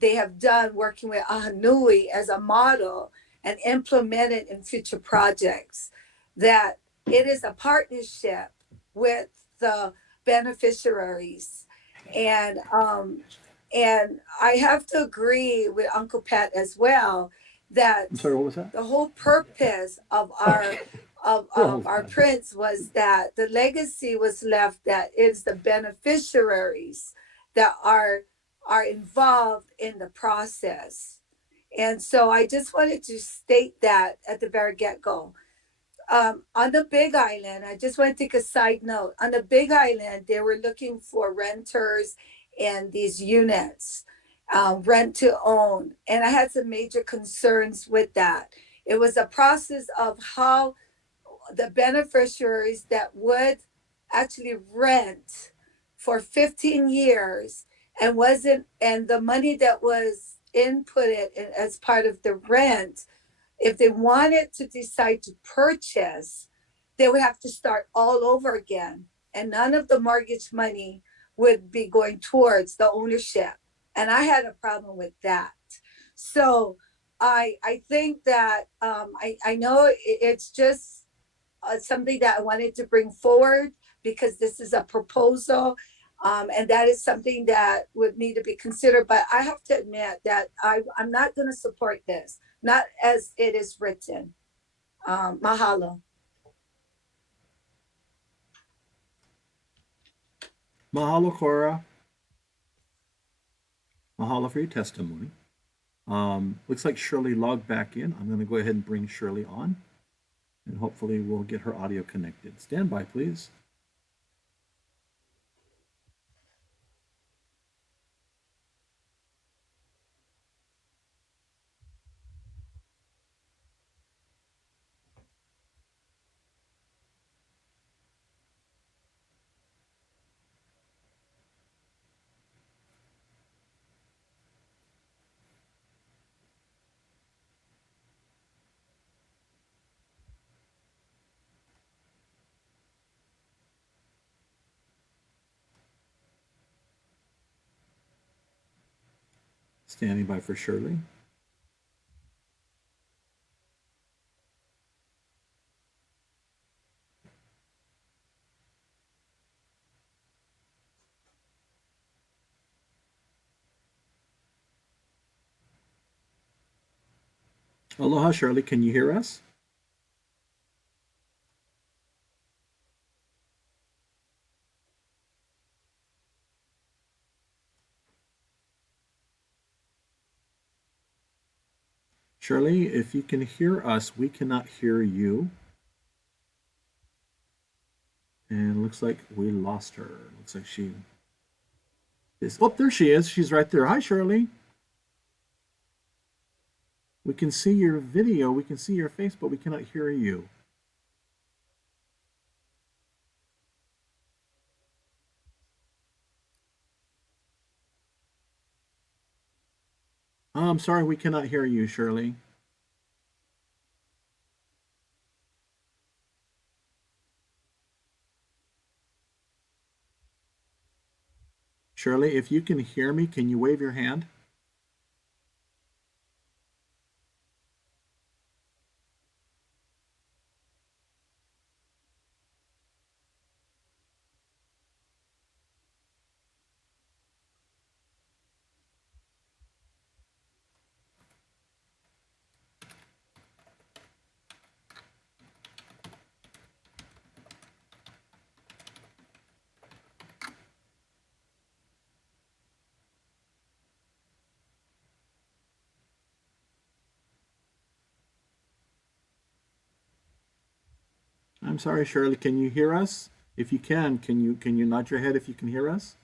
they have done working with Ahanui as a model and implement it in future projects. That it is a partnership with the beneficiaries. And I have to agree with Uncle Pat as well that I'm sorry, what was that? the whole purpose of our prince was that the legacy was left that it's the beneficiaries that are involved in the process. And so I just wanted to state that at the very get-go. On the Big Island, I just want to take a side note. On the Big Island, they were looking for renters in these units, rent to own. And I had some major concerns with that. It was a process of how the beneficiaries that would actually rent for 15 years and the money that was inputted as part of the rent, if they wanted to decide to purchase, they would have to start all over again. And none of the mortgage money would be going towards the ownership. And I had a problem with that. So I think that I know it's just something that I wanted to bring forward because this is a proposal. And that is something that would need to be considered. But I have to admit that I'm not going to support this, not as it is written. Mahalo. Mahalo, Cora. Mahalo for your testimony. Looks like Shirley logged back in. I'm going to go ahead and bring Shirley on, and hopefully we'll get her audio connected. Stand by, please. Standing by for Shirley. Aloha, Shirley. Can you hear us? Shirley, if you can hear us, we cannot hear you. And it looks like we lost her. Looks like she is. Oh, there she is. She's right there. Hi, Shirley. We can see your video. We can see your face, but we cannot hear you. Oh, I'm sorry, we cannot hear you, Shirley. Shirley, if you can hear me, can you wave your hand? I'm sorry, Shirley, can you hear us? If you can you nod your head if you can hear us?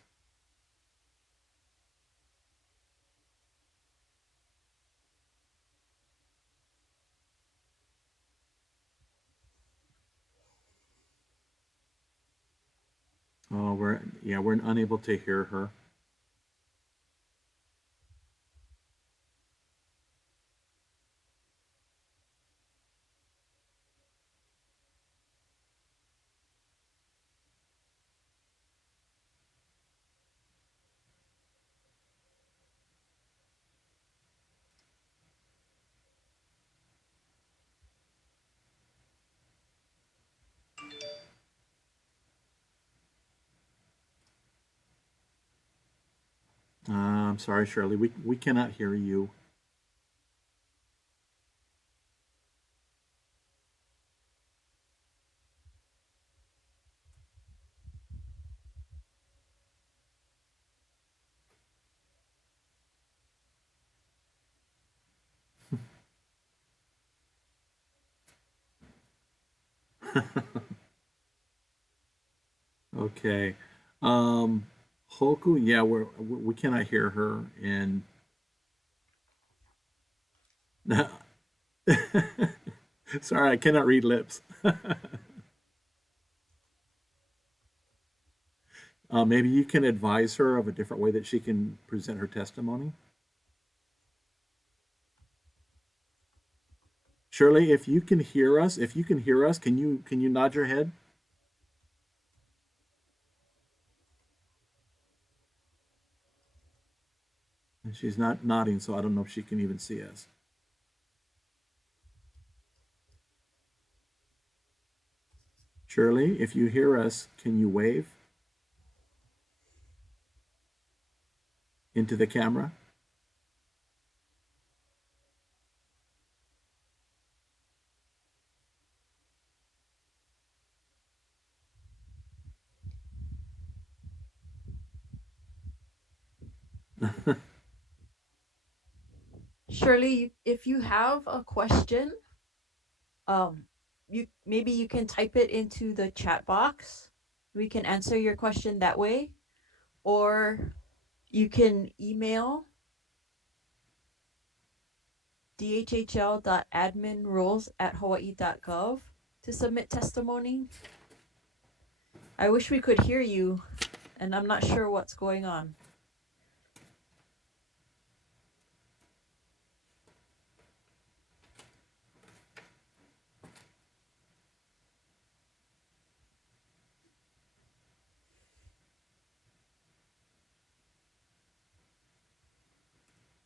Oh, we're unable to hear her. I'm sorry, Shirley, we cannot hear you. Okay. Hoku, yeah, we cannot hear her, and sorry, I cannot read lips. Maybe you can advise her of a different way that she can present her testimony. Shirley, if you can hear us, can you nod your head? And she's not nodding, so I don't know if she can even see us. Shirley, if you hear us, can you wave into the camera? Shirley, if you have a question, you can type it into the chat box. We can answer your question that way, or you can email dhhl.adminroles@hawaii.gov to submit testimony. I wish we could hear you, and I'm not sure what's going on.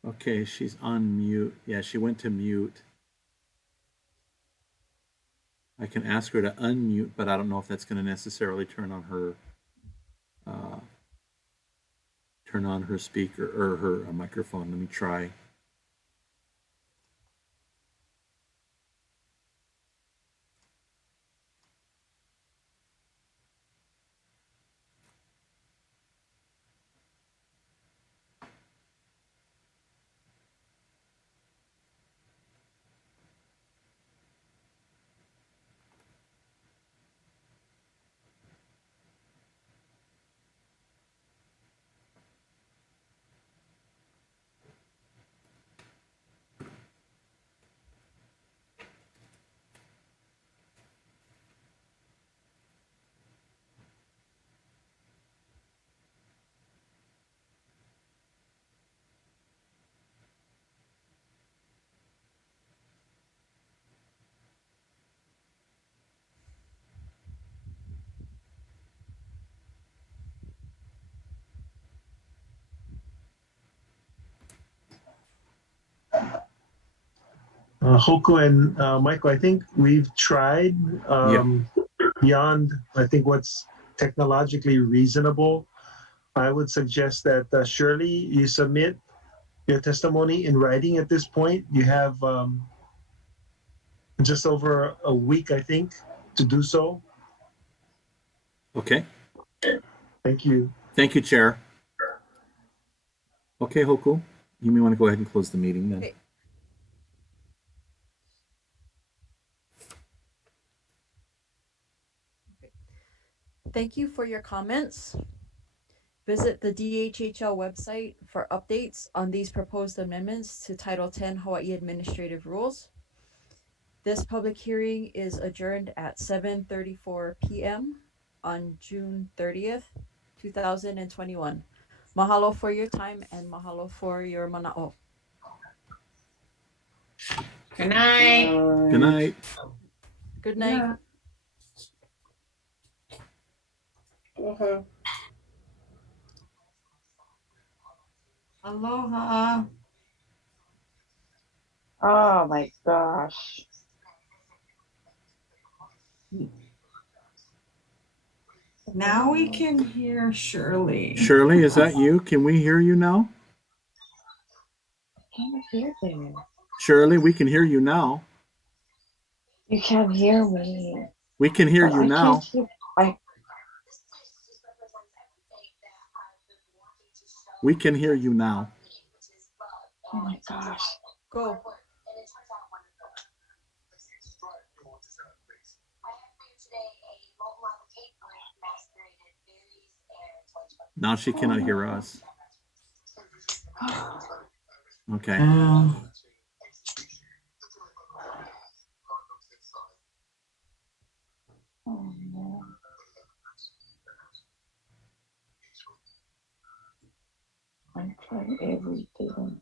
Okay, she's on mute. Yeah, she went to mute. I can ask her to unmute, but I don't know if that's going to necessarily turn on her speaker or her microphone. Let me try. Hoku and Michael, I think we've tried beyond, I think, what's technologically reasonable. I would suggest that Shirley, you submit your testimony in writing at this point. You have just over a week, I think, to do so. Okay. Thank you. Thank you, Chair. Okay, Hoku, you may want to go ahead and close the meeting then. Okay. Thank you for your comments. Visit the DHHL website for updates on these proposed amendments to Title 10 Hawaii Administrative Rules. This public hearing is adjourned at 7:34 p.m. on June 30th, 2021. Mahalo for your time and mahalo for your mana'o. Good night. Good night. Good night. Yeah. Uh-huh. Aloha. Oh my gosh. Now we can hear Shirley. Shirley, is that you? Can we hear you now? I can't hear them. Shirley, we can hear you now. You can't hear me. We can hear But you I now. can't hear, We can hear you now. oh my gosh. Go. Now she cannot hear us. Okay. Oh no. I'm trying everything.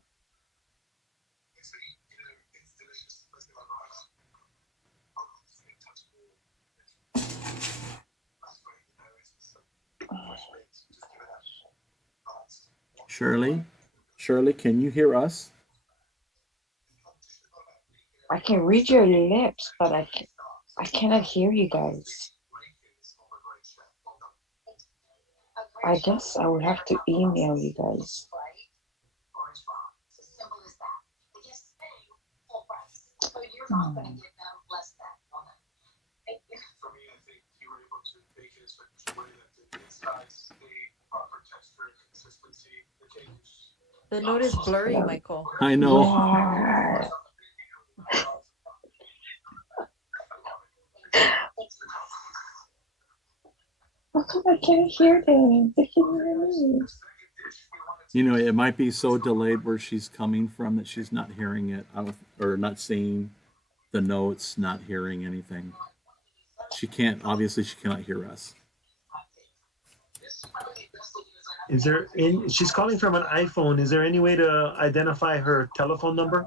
Shirley, can you hear us? I can read your lips, but I cannot hear you guys. I guess I would have to email you guys. The note is blurry, Michael. I know. Yeah. How come I can't hear them? They can hear me. You know, it might be so delayed where she's coming from that she's not hearing it, or not seeing the notes, not hearing anything. Obviously she cannot hear us. She's calling from an iPhone. Is there any way to identify her telephone number?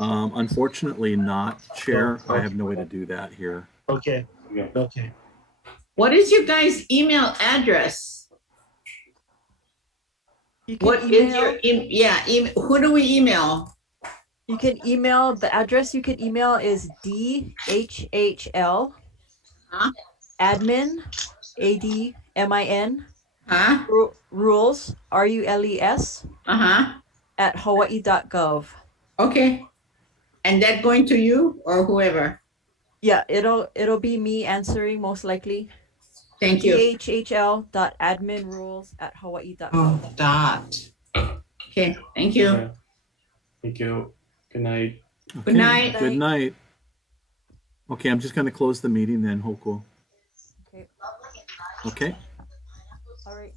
Unfortunately not, Chair. I have no way to do that here. Okay. Okay. What is your guys' email address? You can What is email. your who do we email? You can email, the address you can email is DHHL Huh? admin, ADMIN, Huh? rules, RULES, Uh-huh. at hawaii.gov. Okay. And that going to you or whoever? Yeah, it'll be me answering most likely. Thank you. DHHL.adminrules@hawaii.gov. Oh, dot. Okay, thank you. Okay. Thank you. Good night. Okay, Good night. Good night. Okay, I'm just going to close the meeting then, Hoko. Okay. Okay. All right.